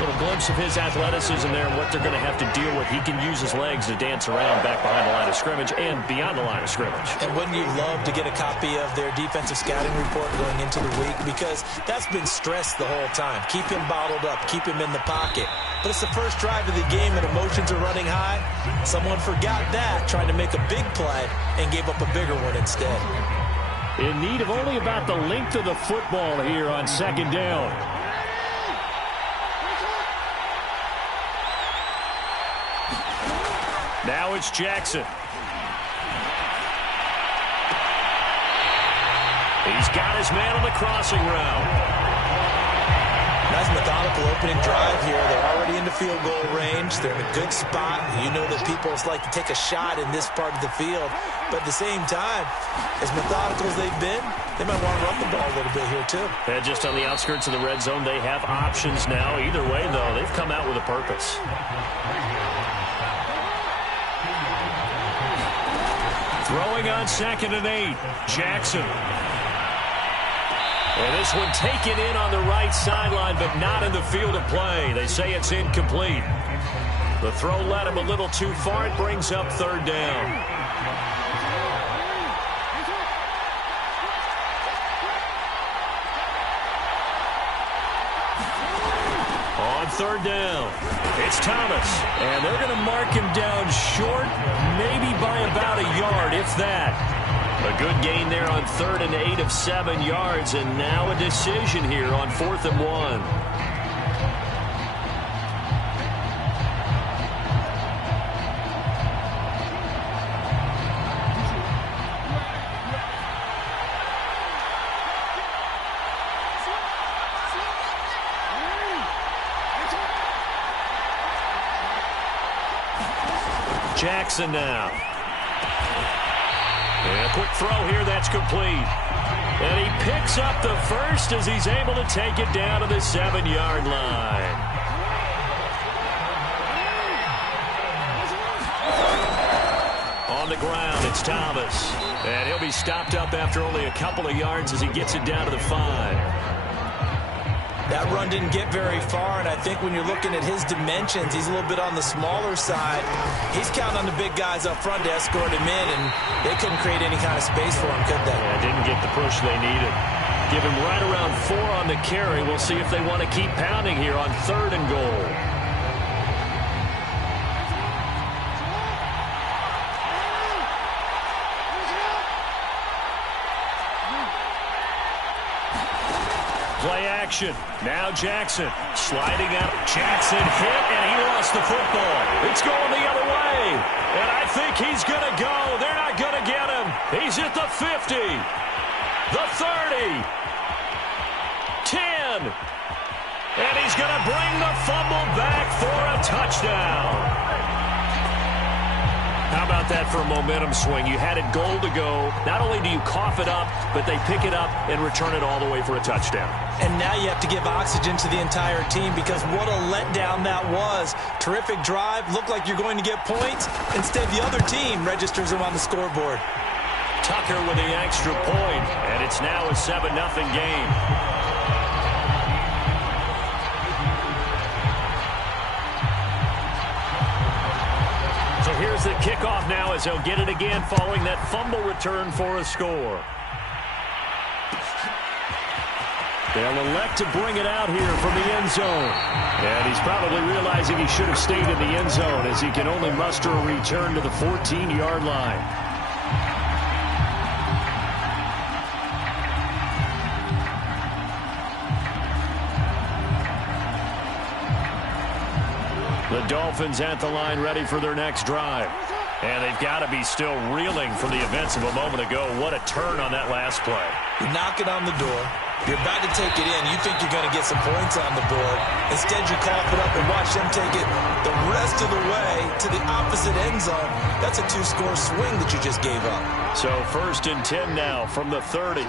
Little glimpse of his athleticism there and what they're going to have to deal with. He can use his legs to dance around back behind the line of scrimmage and beyond the line of scrimmage. And wouldn't you love to get a copy of their defensive scouting report going into the week? Because that's been stressed the whole time. Keep him bottled up. Keep him in the pocket. But it's the first drive of the game and emotions are running high. Someone forgot that, trying to make a big play and gave up a bigger one instead. In need of only about the length of the football here on second down. Now it's Jackson. He's got his man on the crossing route. Nice methodical opening drive here. They're already into field goal range. They're in a good spot. You know that people like to take a shot in this part of the field. But at the same time, as methodical as they've been, they might want to run the ball a little bit here too. And just on the outskirts of the red zone, they have options now. Either way, though, they've come out with a purpose. Throwing on 2nd and 8. Jackson. And this one taken in on the right sideline, but not in the field of play. They say it's incomplete. The throw led him a little too far. It brings up third down. On third down, it's Thomas. And they're going to mark him down short, maybe by about a yard, if that. A good gain there on 3rd and 8 of 7 yards, and now a decision here on 4th and 1. Jackson now. And a quick throw here, that's complete. And he picks up the first as he's able to take it down to the 7-yard line. On the ground, it's Thomas. And he'll be stopped up after only a couple of yards as he gets it down to the 5. That run didn't get very far, and I think when you're looking at his dimensions, he's a little bit on the smaller side. He's counting on the big guys up front to escort him in, and they couldn't create any kind of space for him, could they? Yeah, didn't get the push they needed. Give him right around 4 on the carry. We'll see if they want to keep pounding here on 3rd and goal. Play action. Now Jackson sliding out. Jackson hit, and he lost the football. It's going the other way. And I think he's going to go. They're not going to get him. He's at the 50, the 30, 10. And he's going to bring the fumble back for a touchdown. How about that for a momentum swing. You had it goal to go. Not only do you cough it up, but they pick it up and return it all the way for a touchdown. And now you have to give oxygen to the entire team because what a letdown that was. Terrific drive. Looked like you're going to get points. Instead, the other team registers them on the scoreboard. Tucker with the extra point, and it's now a 7-0 game. So here's the kickoff now as they'll get it again following that fumble return for a score. They'll elect to bring it out here from the end zone. And he's probably realizing he should have stayed in the end zone as he can only muster a return to the 14-yard line. The Dolphins at the line ready for their next drive. And they've got to be still reeling from the events of a moment ago. What a turn on that last play. You're knocking on the door. You're about to take it in. You think you're going to get some points on the board. Instead, you cough it up and watch them take it the rest of the way to the opposite end zone. That's a 2-score swing that you just gave up. So 1st and 10 now from the 30.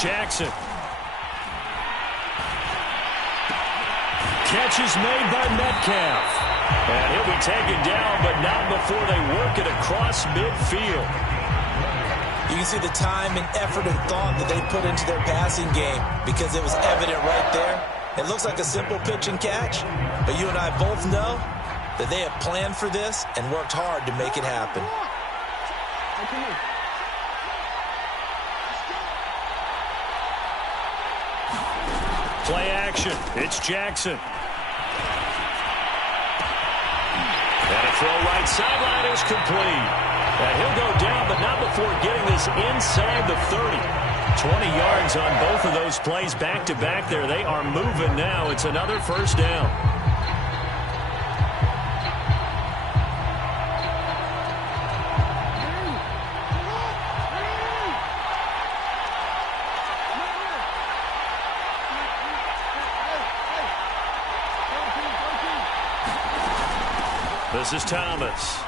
Jackson. Catch is made by Metcalf. And he'll be taken down, but not before they work it across midfield. You can see the time and effort and thought that they put into their passing game because it was evident right there. It looks like a simple pitch and catch, but you and I both know that they have planned for this and worked hard to make it happen. Play action. It's Jackson. And a throw right sideline is complete. And he'll go down, but not before getting this inside the 30. 20 yards on both of those plays back-to-back there. They are moving now. It's another 1st down. This is Thomas.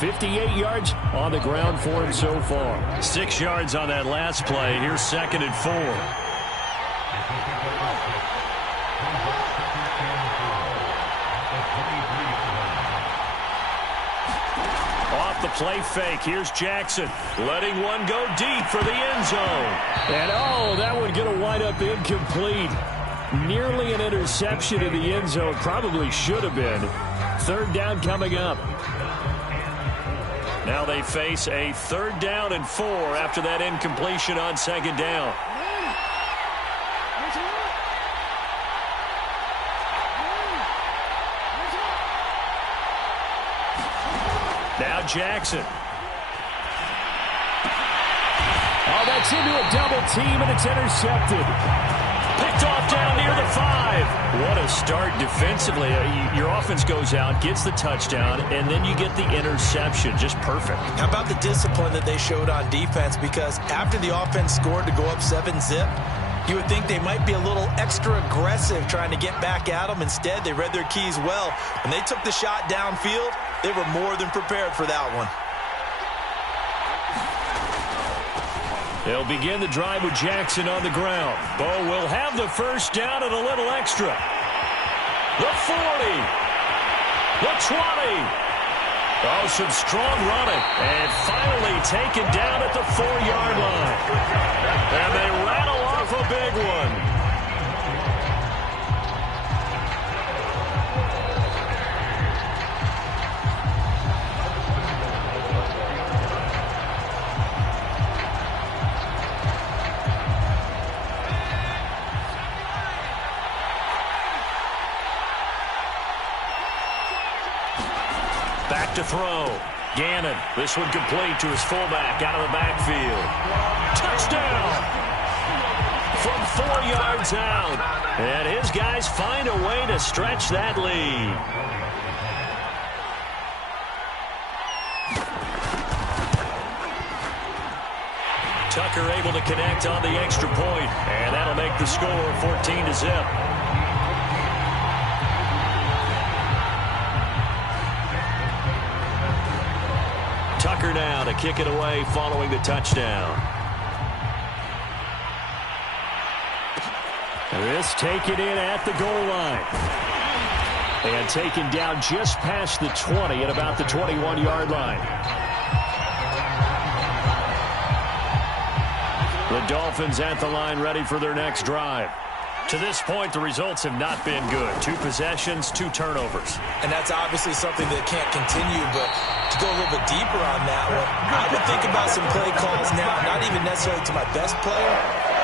58 yards on the ground for him so far. 6 yards on that last play. Here's 2nd and 4. Off the play fake. Here's Jackson. Letting one go deep for the end zone. And oh, that one going to wind up incomplete. Nearly an interception in the end zone. Probably should have been. 3rd down coming up. Now they face a 3rd down and 4 after that incompletion on 2nd down. Now Jackson. Oh, that's into a double team, and it's intercepted. Picked off down near the 5. What a start defensively. Your offense goes out, gets the touchdown, and then you get the interception. Just perfect. How about the discipline that they showed on defense? Because after the offense scored to go up 7-zip, you would think they might be a little extra aggressive trying to get back at them. Instead, they read their keys well. When they took the shot downfield, they were more than prepared for that one. They'll begin the drive with Jackson on the ground. Bo will have the 1st down and a little extra. The 40. The 20. Oh, some strong running. And finally taken down at the 4-yard line. And they rattle off a big one. Back to throw. Gannon. This one complete to his fullback out of the backfield. Touchdown! From 4 yards out. And his guys find a way to stretch that lead. Tucker able to connect on the extra point, and that'll make the score 14-0. Tucker now to kick it away following the touchdown. This taken in at the goal line. And taken down just past the 20 at about the 21-yard line. The Dolphins at the line ready for their next drive. To this point, the results have not been good. 2 possessions, 2 turnovers. And that's obviously something that can't continue, but to go a little bit deeper on that one, I would think about some play calls now, not even necessarily to my best player,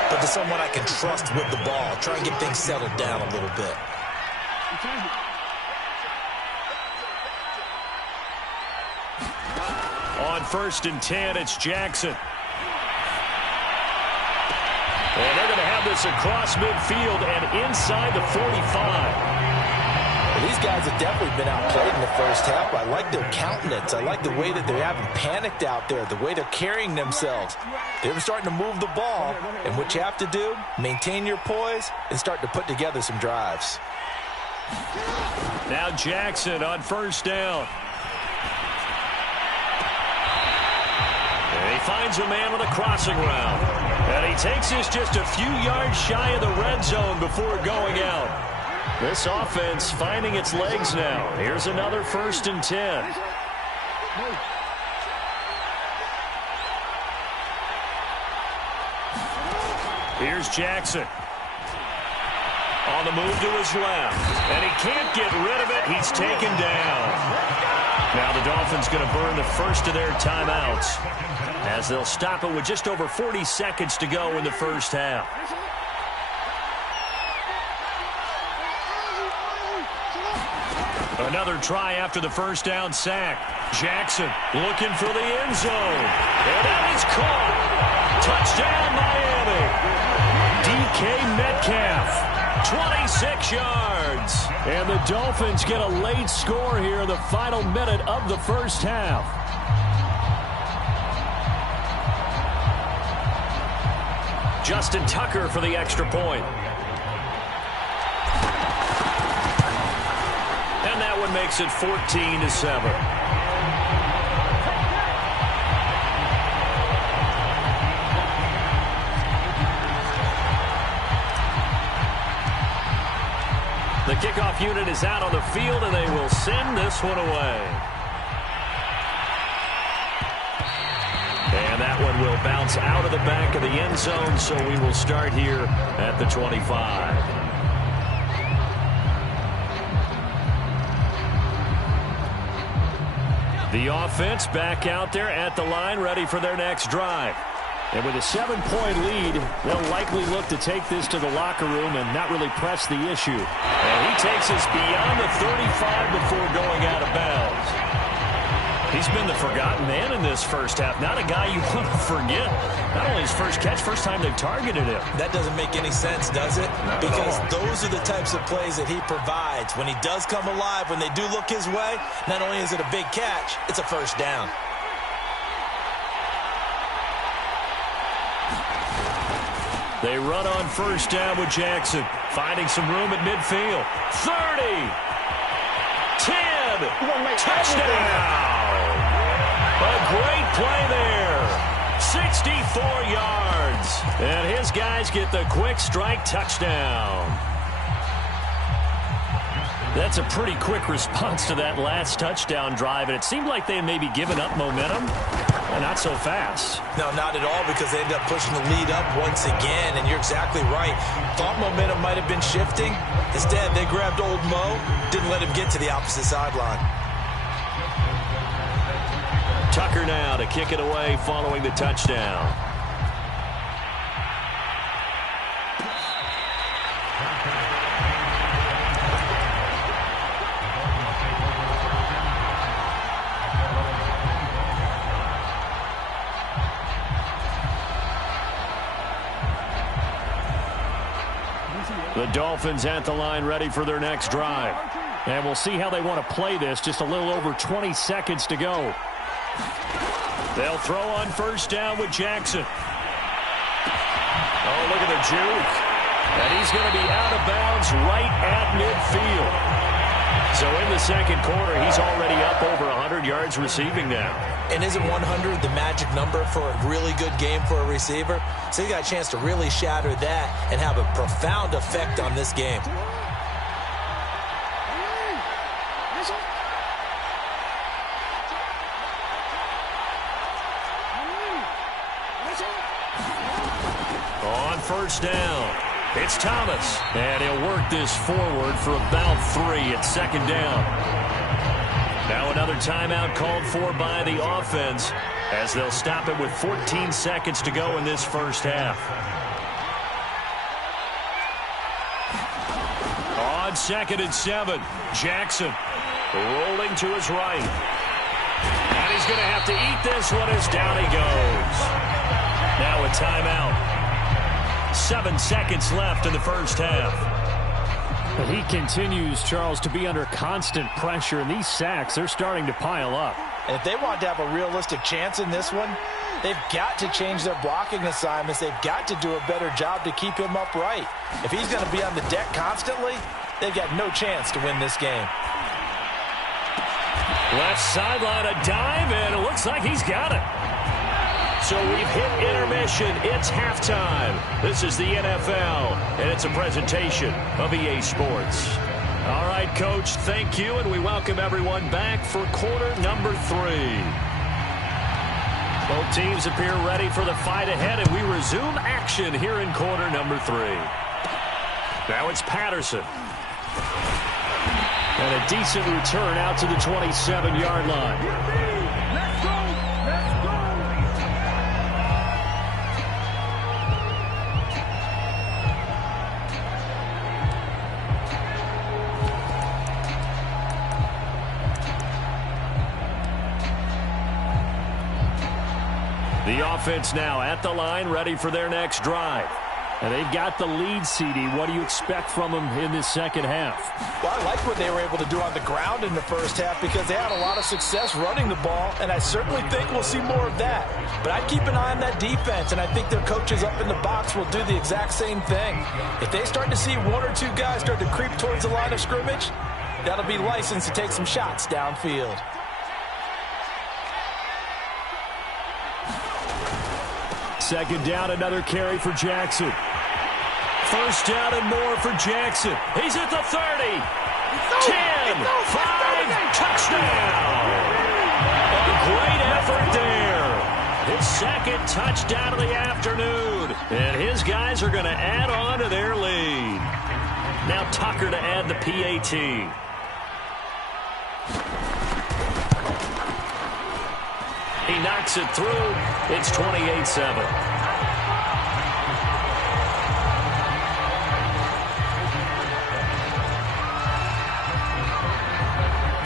but to someone I can trust with the ball. Try and get things settled down a little bit. On 1st and 10, it's Jackson. And they're going to have this across midfield and inside the 45. Well, these guys have definitely been outplayed in the first half. I like their countenance. I like the way that they haven't panicked out there, the way they're carrying themselves. They're starting to move the ball, and what you have to do, maintain your poise and start to put together some drives. Now Jackson on 1st down. And he finds a man with a crossing route. And he takes this just a few yards shy of the red zone before going out. This offense finding its legs now. Here's another 1st and 10. Here's Jackson. On the move to his left. And he can't get rid of it. He's taken down. Now the Dolphins going to burn the first of their timeouts, as they'll stop it with just over 40 seconds to go in the first half. Another try after the first down sack. Jackson looking for the end zone. And that is caught. Touchdown, Miami. DK Metcalf. 26 yards. And the Dolphins get a late score here in the final minute of the first half. Justin Tucker for the extra point. And that one makes it 14-7. The kickoff unit is out on the field, and they will send this one away. And that one will bounce out of the back of the end zone, so we will start here at the 25. The offense back out there at the line, ready for their next drive. And with a 7-point lead, they'll likely look to take this to the locker room and not really press the issue. And he takes us beyond the 35 before going out of bounds. He's been the forgotten man in this first half. Not a guy you want to forget. Not only his first catch, first time they've targeted him. That doesn't make any sense, does it? Because those are the types of plays that he provides. When he does come alive, when they do look his way, not only is it a big catch, it's a first down. They run on first down with Jackson, finding some room at midfield. 30, 10, touchdown! A great play there. 64 yards. And his guys get the quick strike touchdown. That's a pretty quick response to that last touchdown drive, and it seemed like they may be giving up momentum. Not so fast. No, not at all, because they end up pushing the lead up once again, and you're exactly right. Thought momentum might have been shifting. Instead, they grabbed old Mo, didn't let him get to the opposite sideline. Tucker now to kick it away following the touchdown. The Dolphins at the line ready for their next drive. And we'll see how they want to play this. Just a little over 20 seconds to go. They'll throw on first down with Jackson. Oh, look at the juke. And he's going to be out of bounds right at midfield. So in the second quarter, he's already up over 100 yards receiving now. And isn't 100 the magic number for a really good game for a receiver? So he got a chance to really shatter that and have a profound effect on this game. On first down, it's Thomas. And he'll work this forward for about 3 at second down. Now another timeout called for by the offense as they'll stop it with 14 seconds to go in this first half. On 2nd and 7, Jackson rolling to his right. And he's going to have to eat this one as down he goes. Now a timeout. 7 seconds left in the first half. But he continues, Charles, to be under constant pressure, and these sacks, they're starting to pile up. And if they want to have a realistic chance in this one, they've got to change their blocking assignments. They've got to do a better job to keep him upright. If he's going to be on the deck constantly, they've got no chance to win this game. Left sideline, a dive, and it looks like he's got it. So we've hit intermission. It's halftime. This is the NFL, and it's a presentation of EA Sports. All right, Coach, thank you, and we welcome everyone back for quarter number 3. Both teams appear ready for the fight ahead, and we resume action here in quarter number 3. Now it's Patterson. And a decent return out to the 27-yard line. The offense now at the line, ready for their next drive. And they've got the lead, CD. What do you expect from them in this second half? Well, I like what they were able to do on the ground in the first half because they had a lot of success running the ball, and I certainly think we'll see more of that. But I'd keep an eye on that defense, and I think their coaches up in the box will do the exact same thing. If they start to see 1 or 2 guys start to creep towards the line of scrimmage, that'll be licensed to take some shots downfield. Second down, another carry for Jackson. First down and more for Jackson. He's at the 30. 10, 5, touchdown. A great effort there. His second touchdown of the afternoon. And his guys are going to add on to their lead. Now Tucker to add the PAT. He knocks it through. It's 28-7.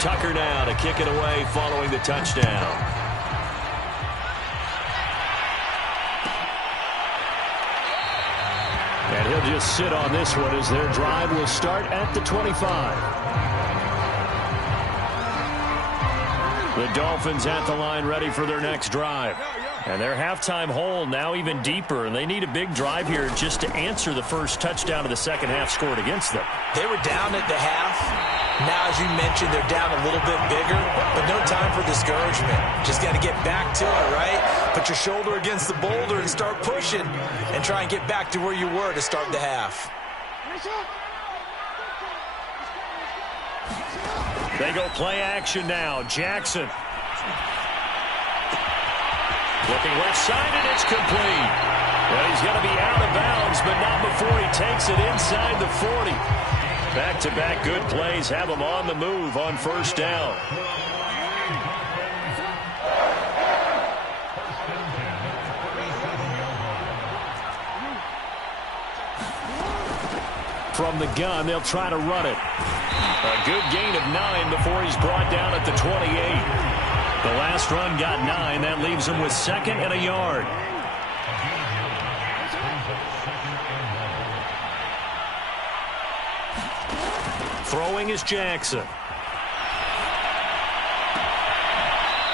Tucker now to kick it away following the touchdown. And he'll just sit on this one as their drive will start at the 25. The Dolphins at the line ready for their next drive. And their halftime hole now even deeper, and they need a big drive here just to answer the first touchdown of the second half scored against them. They were down at the half. Now, as you mentioned, they're down a little bit bigger, but no time for discouragement. Just got to get back to it, right? Put your shoulder against the boulder and start pushing and try and get back to where you were to start the half. They go play action now. Jackson. Looking left side, and it's complete. Well, he's going to be out of bounds, but not before he takes it inside the 40. Back-to-back good plays have him on the move on first down. From the gun, they'll try to run it. A good gain of 9 before he's brought down at the 28. The last run got 9. That leaves him with 2nd and a yard. Throwing is Jackson.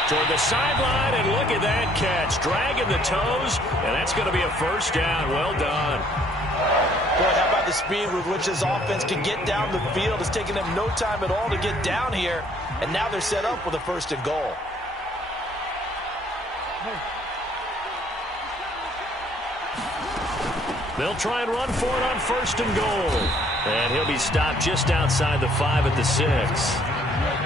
toward the sideline, and look at that catch. Dragging the toes, and that's going to be a first down. Well done. Boy, how about the speed with which this offense can get down the field? It's taken them no time at all to get down here, and now they're set up with a first and goal. They'll try and run for it on first and goal. And he'll be stopped just outside the 5 at the 6.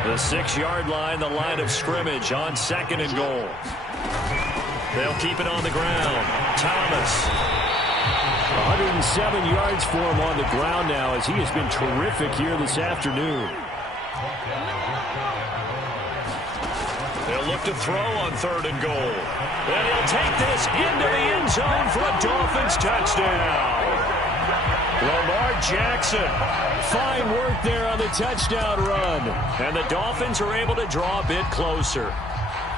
The 6-yard line, the line of scrimmage on second and goal. They'll keep it on the ground. Thomas. 107 yards for him on the ground now as he has been terrific here this afternoon. They'll look to throw on third and goal. And he'll take this into the end zone for a Dolphins touchdown. Lamar Jackson. Fine work there on the touchdown run. And the Dolphins are able to draw a bit closer.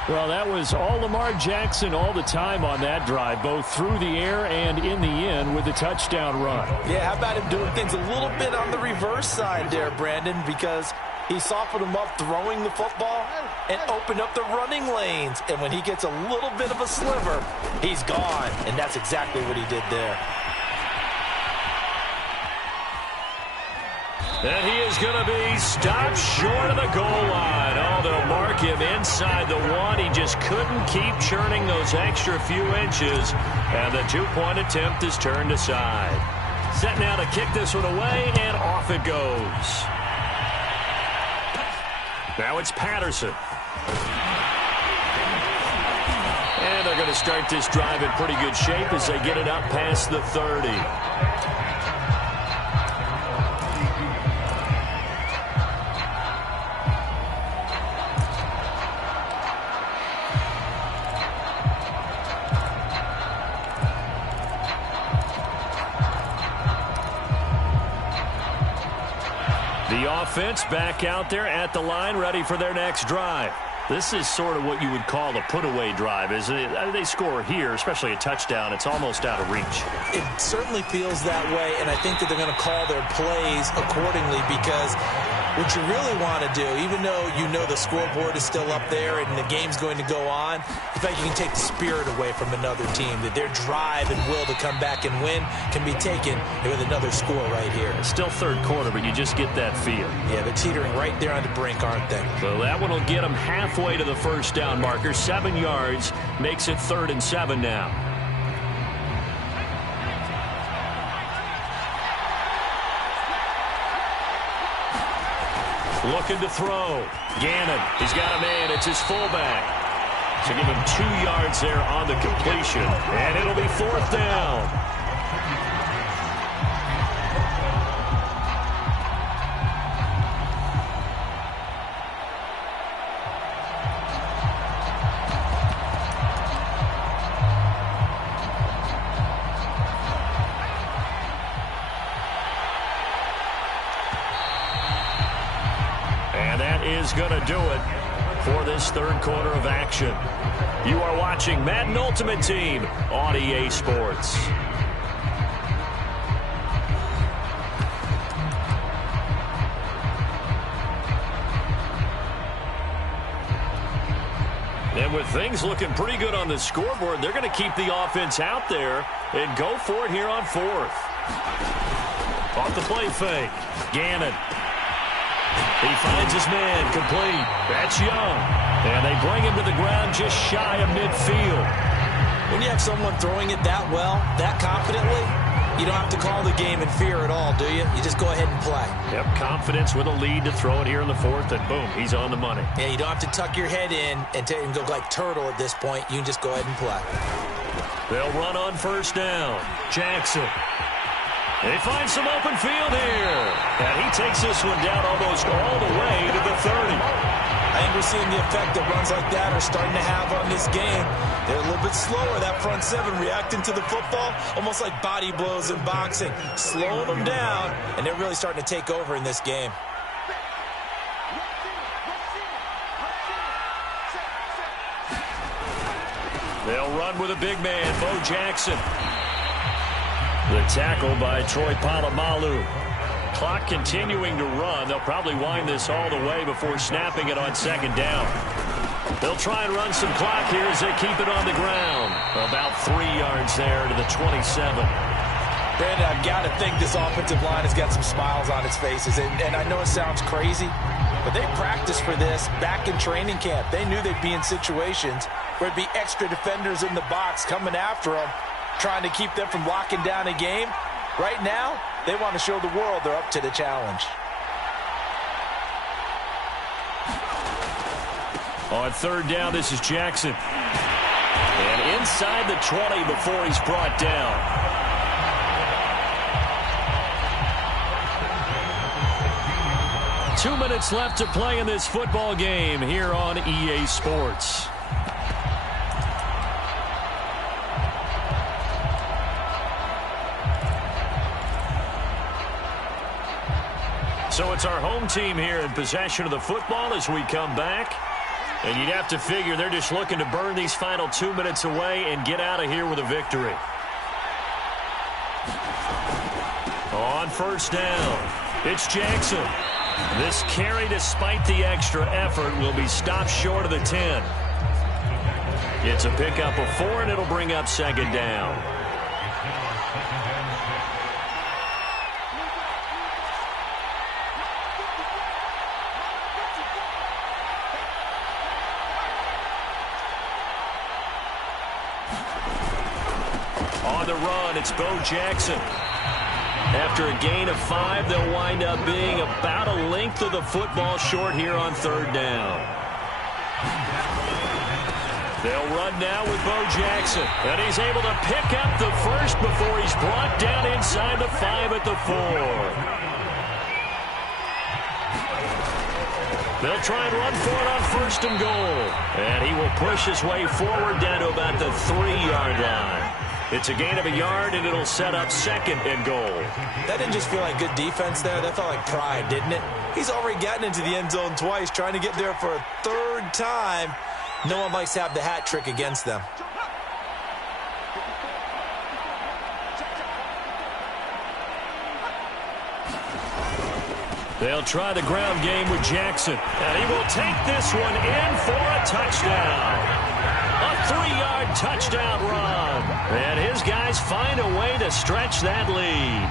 Well, that was all Lamar Jackson all the time on that drive, both through the air and in the end with the touchdown run. Yeah, how about him doing things a little bit on the reverse side there, Brandon, because he softened him up throwing the football and opened up the running lanes. And when he gets a little bit of a sliver, he's gone. And that's exactly what he did there. And he is going to be stopped short of the goal line. Oh, they'll mark him inside the 1. He just couldn't keep churning those extra few inches. And the 2-point attempt is turned aside. Set now to kick this one away, and off it goes. Now it's Patterson. And they're going to start this drive in pretty good shape as they get it up past the 30. The offense back out there at the line, ready for their next drive. This is sort of what you would call a put-away drive, isn't it? They score here, especially a touchdown. It's almost out of reach. It certainly feels that way, and I think that they're going to call their plays accordingly because what you really want to do, even though you know the scoreboard is still up there and the game's going to go on, I think you can take the spirit away from another team, that their drive and will to come back and win can be taken with another score right here. It's still third quarter, but you just get that feel. Yeah, they're teetering right there on the brink, aren't they? So that one will get them halfway to the first down marker. 7 yards makes it 3rd and 7 now. Looking to throw. Gannon, he's got a man. It's his fullback. So give him 2 yards there on the completion. And it'll be 4th down. Is going to do it for this third quarter of action. You are watching Madden Ultimate Team on EA Sports. And with things looking pretty good on the scoreboard, they're going to keep the offense out there and go for it here on 4th. Off the play fake. Gannon. He finds his man, complete. That's Young. And they bring him to the ground just shy of midfield. When you have someone throwing it that well, that confidently, you don't have to call the game in fear at all, do you? You just go ahead and play. Yep, confidence with a lead to throw it here in the 4th, and boom, he's on the money. Yeah, you don't have to tuck your head in and go like turtle at this point. You can just go ahead and play. They'll run on first down. Jackson. They find some open field here. And he takes this one down almost all the way to the 30. I think we're seeing the effect that runs like that are starting to have on this game. They're a little bit slower, that front 7, reacting to the football, almost like body blows in boxing, slowing them down, and they're really starting to take over in this game. They'll run with a big man, Bo Jackson. The tackle by Troy Polamalu. Clock continuing to run. They'll probably wind this all the way before snapping it on second down. They'll try and run some clock here as they keep it on the ground. About 3 yards there to the 27. Brandon, I've got to think this offensive line has got some smiles on its faces. And I know it sounds crazy, but they practiced for this back in training camp. They knew they'd be in situations where it'd be extra defenders in the box coming after them, trying to keep them from locking down a game. Right now, they want to show the world they're up to the challenge. On third down, this is Jackson. And inside the 20 before he's brought down. Two minutes left to play in this football game here on EA Sports. So it's our home team here in possession of the football as we come back. And you'd have to figure they're just looking to burn these final 2 minutes away and get out of here with a victory. On first down, it's Jackson. This carry, despite the extra effort, will be stopped short of the 10. It's a pickup of 4, and it'll bring up second down. On the run, it's Bo Jackson. After a gain of 5, they'll wind up being about a length of the football short here on third down. They'll run now with Bo Jackson. And he's able to pick up the first before he's brought down inside the 5 at the 4. They'll try and run for it on first and goal. And he will push his way forward down to about the 3-yard line. It's a gain of a yard, and it'll set up second and goal. That didn't just feel like good defense there. That felt like pride, didn't it? He's already gotten into the end zone twice, trying to get there for a third time. No one likes to have the hat trick against them. They'll try the ground game with Jackson. And he will take this one in for a touchdown. A 3-yard touchdown run. And his guys find a way to stretch that lead.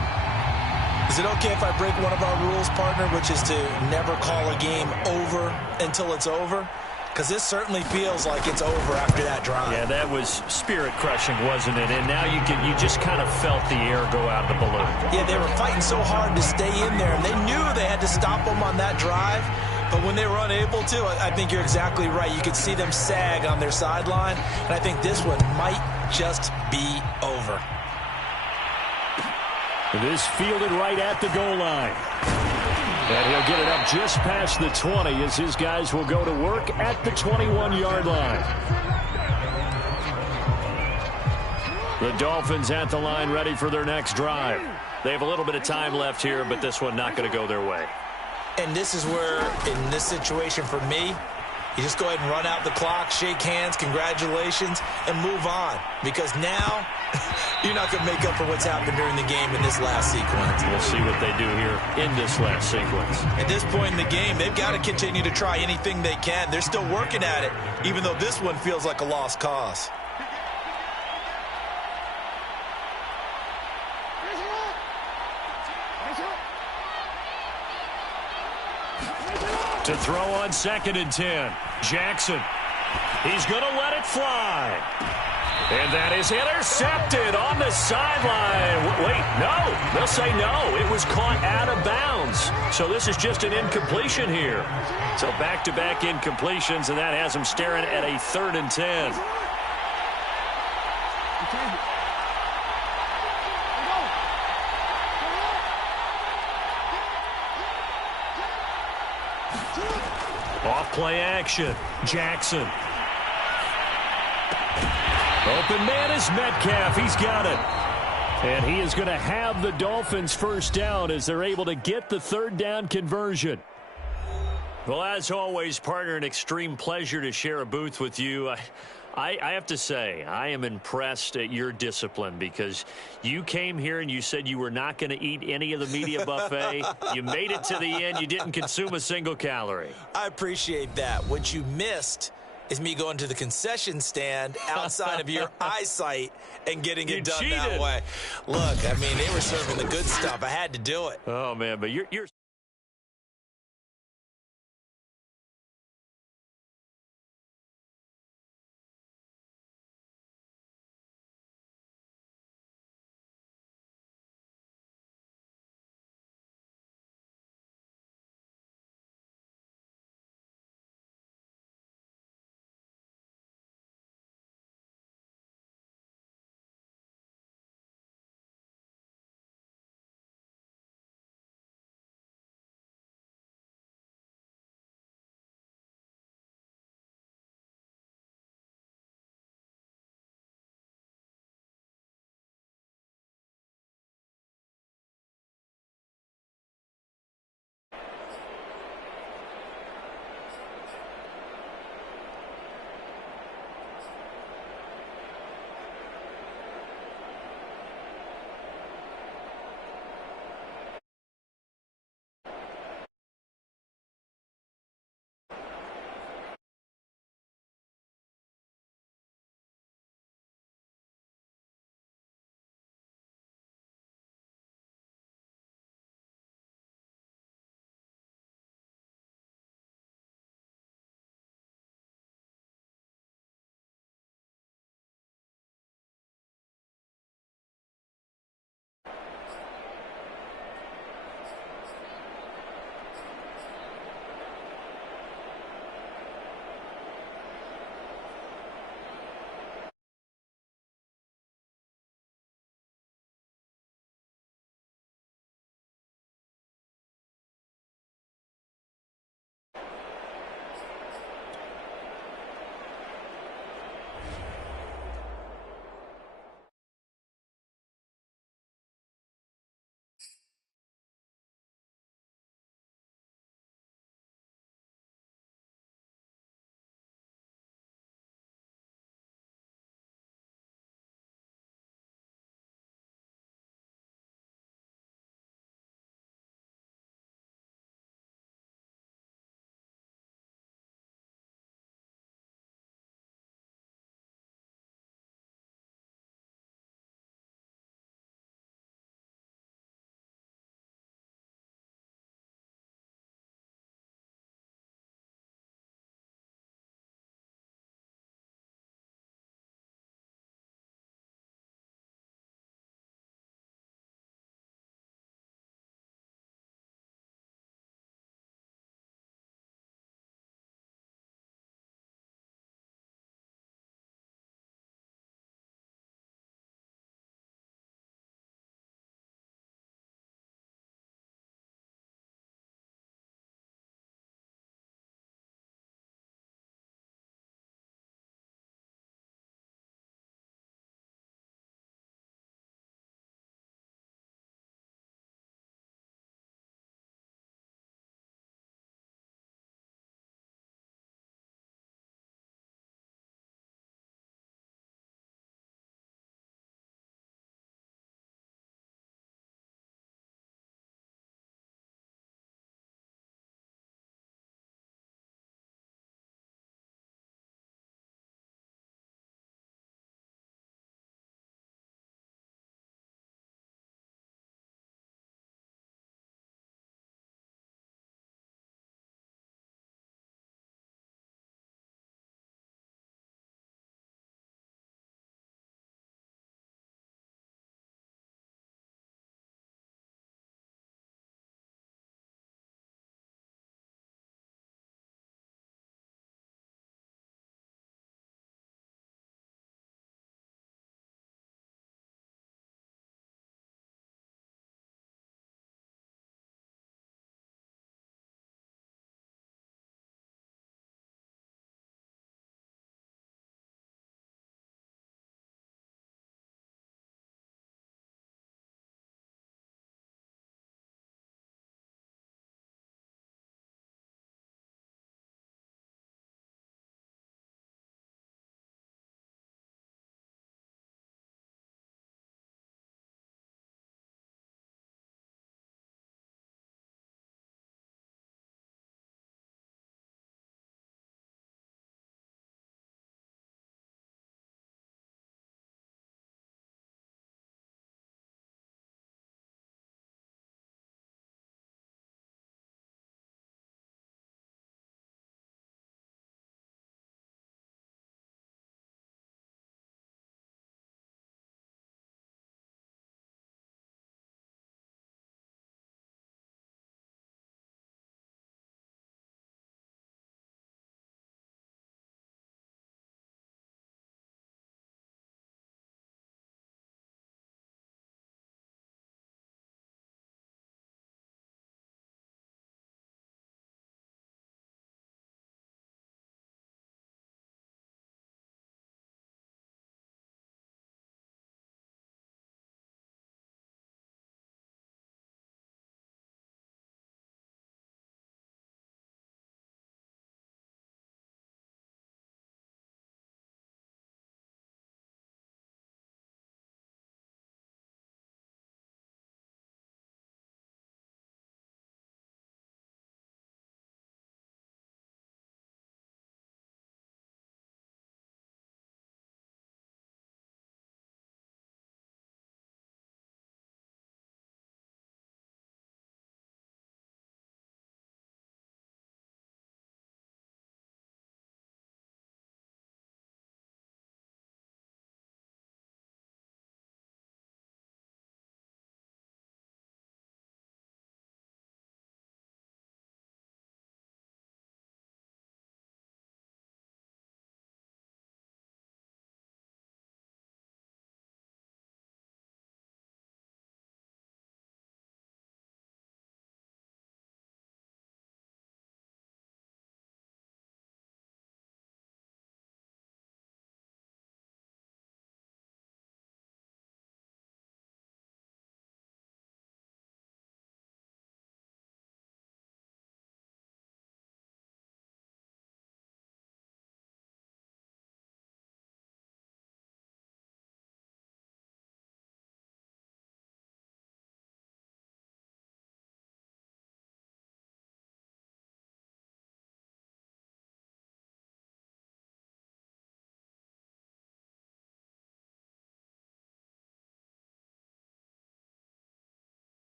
Is it okay if I break one of our rules, partner, which is to never call a game over until it's over? Because this certainly feels like it's over after that drive. Yeah, that was spirit-crushing, wasn't it? And now you just kind of felt the air go out of the balloon. Yeah, they were fighting so hard to stay in there, and they knew they had to stop them on that drive. But when they were unable to, I think you're exactly right. You could see them sag on their sideline, and I think this one might just be over. This fielded right at the goal line. And he'll get it up just past the 20 as his guys will go to work at the 21-yard line. The Dolphins at the line ready for their next drive. They have a little bit of time left here, but this one not going to go their way. And this is where, in this situation for me, you just go ahead and run out the clock, shake hands, congratulations, and move on. Because now, you're not going to make up for what's happened during the game in this last sequence. We'll see what they do here in this last sequence. At this point in the game, they've got to continue to try anything they can. They're still working at it, even though this one feels like a lost cause. To throw on 2nd and 10. Jackson. He's going to let it fly. And that is intercepted on the sideline. Wait, no. They'll say no. It was caught out of bounds. So this is just an incompletion here. So back-to-back incompletions, and that has them staring at a 3rd and 10. Off play action. Jackson. Open man is Metcalf. He's got it. And he is going to have the Dolphins first down as they're able to get the 3rd down conversion. Well, as always, partner, an extreme pleasure to share a booth with you. I have to say, I am impressed at your discipline because you came here and you said you were not going to eat any of the media buffet. You made it to the end. You didn't consume a single calorie. I appreciate that. What you missed is me going to the concession stand outside of your eyesight and getting it done that way. Look, I mean, they were serving the good stuff. I had to do it. Oh, man, but you're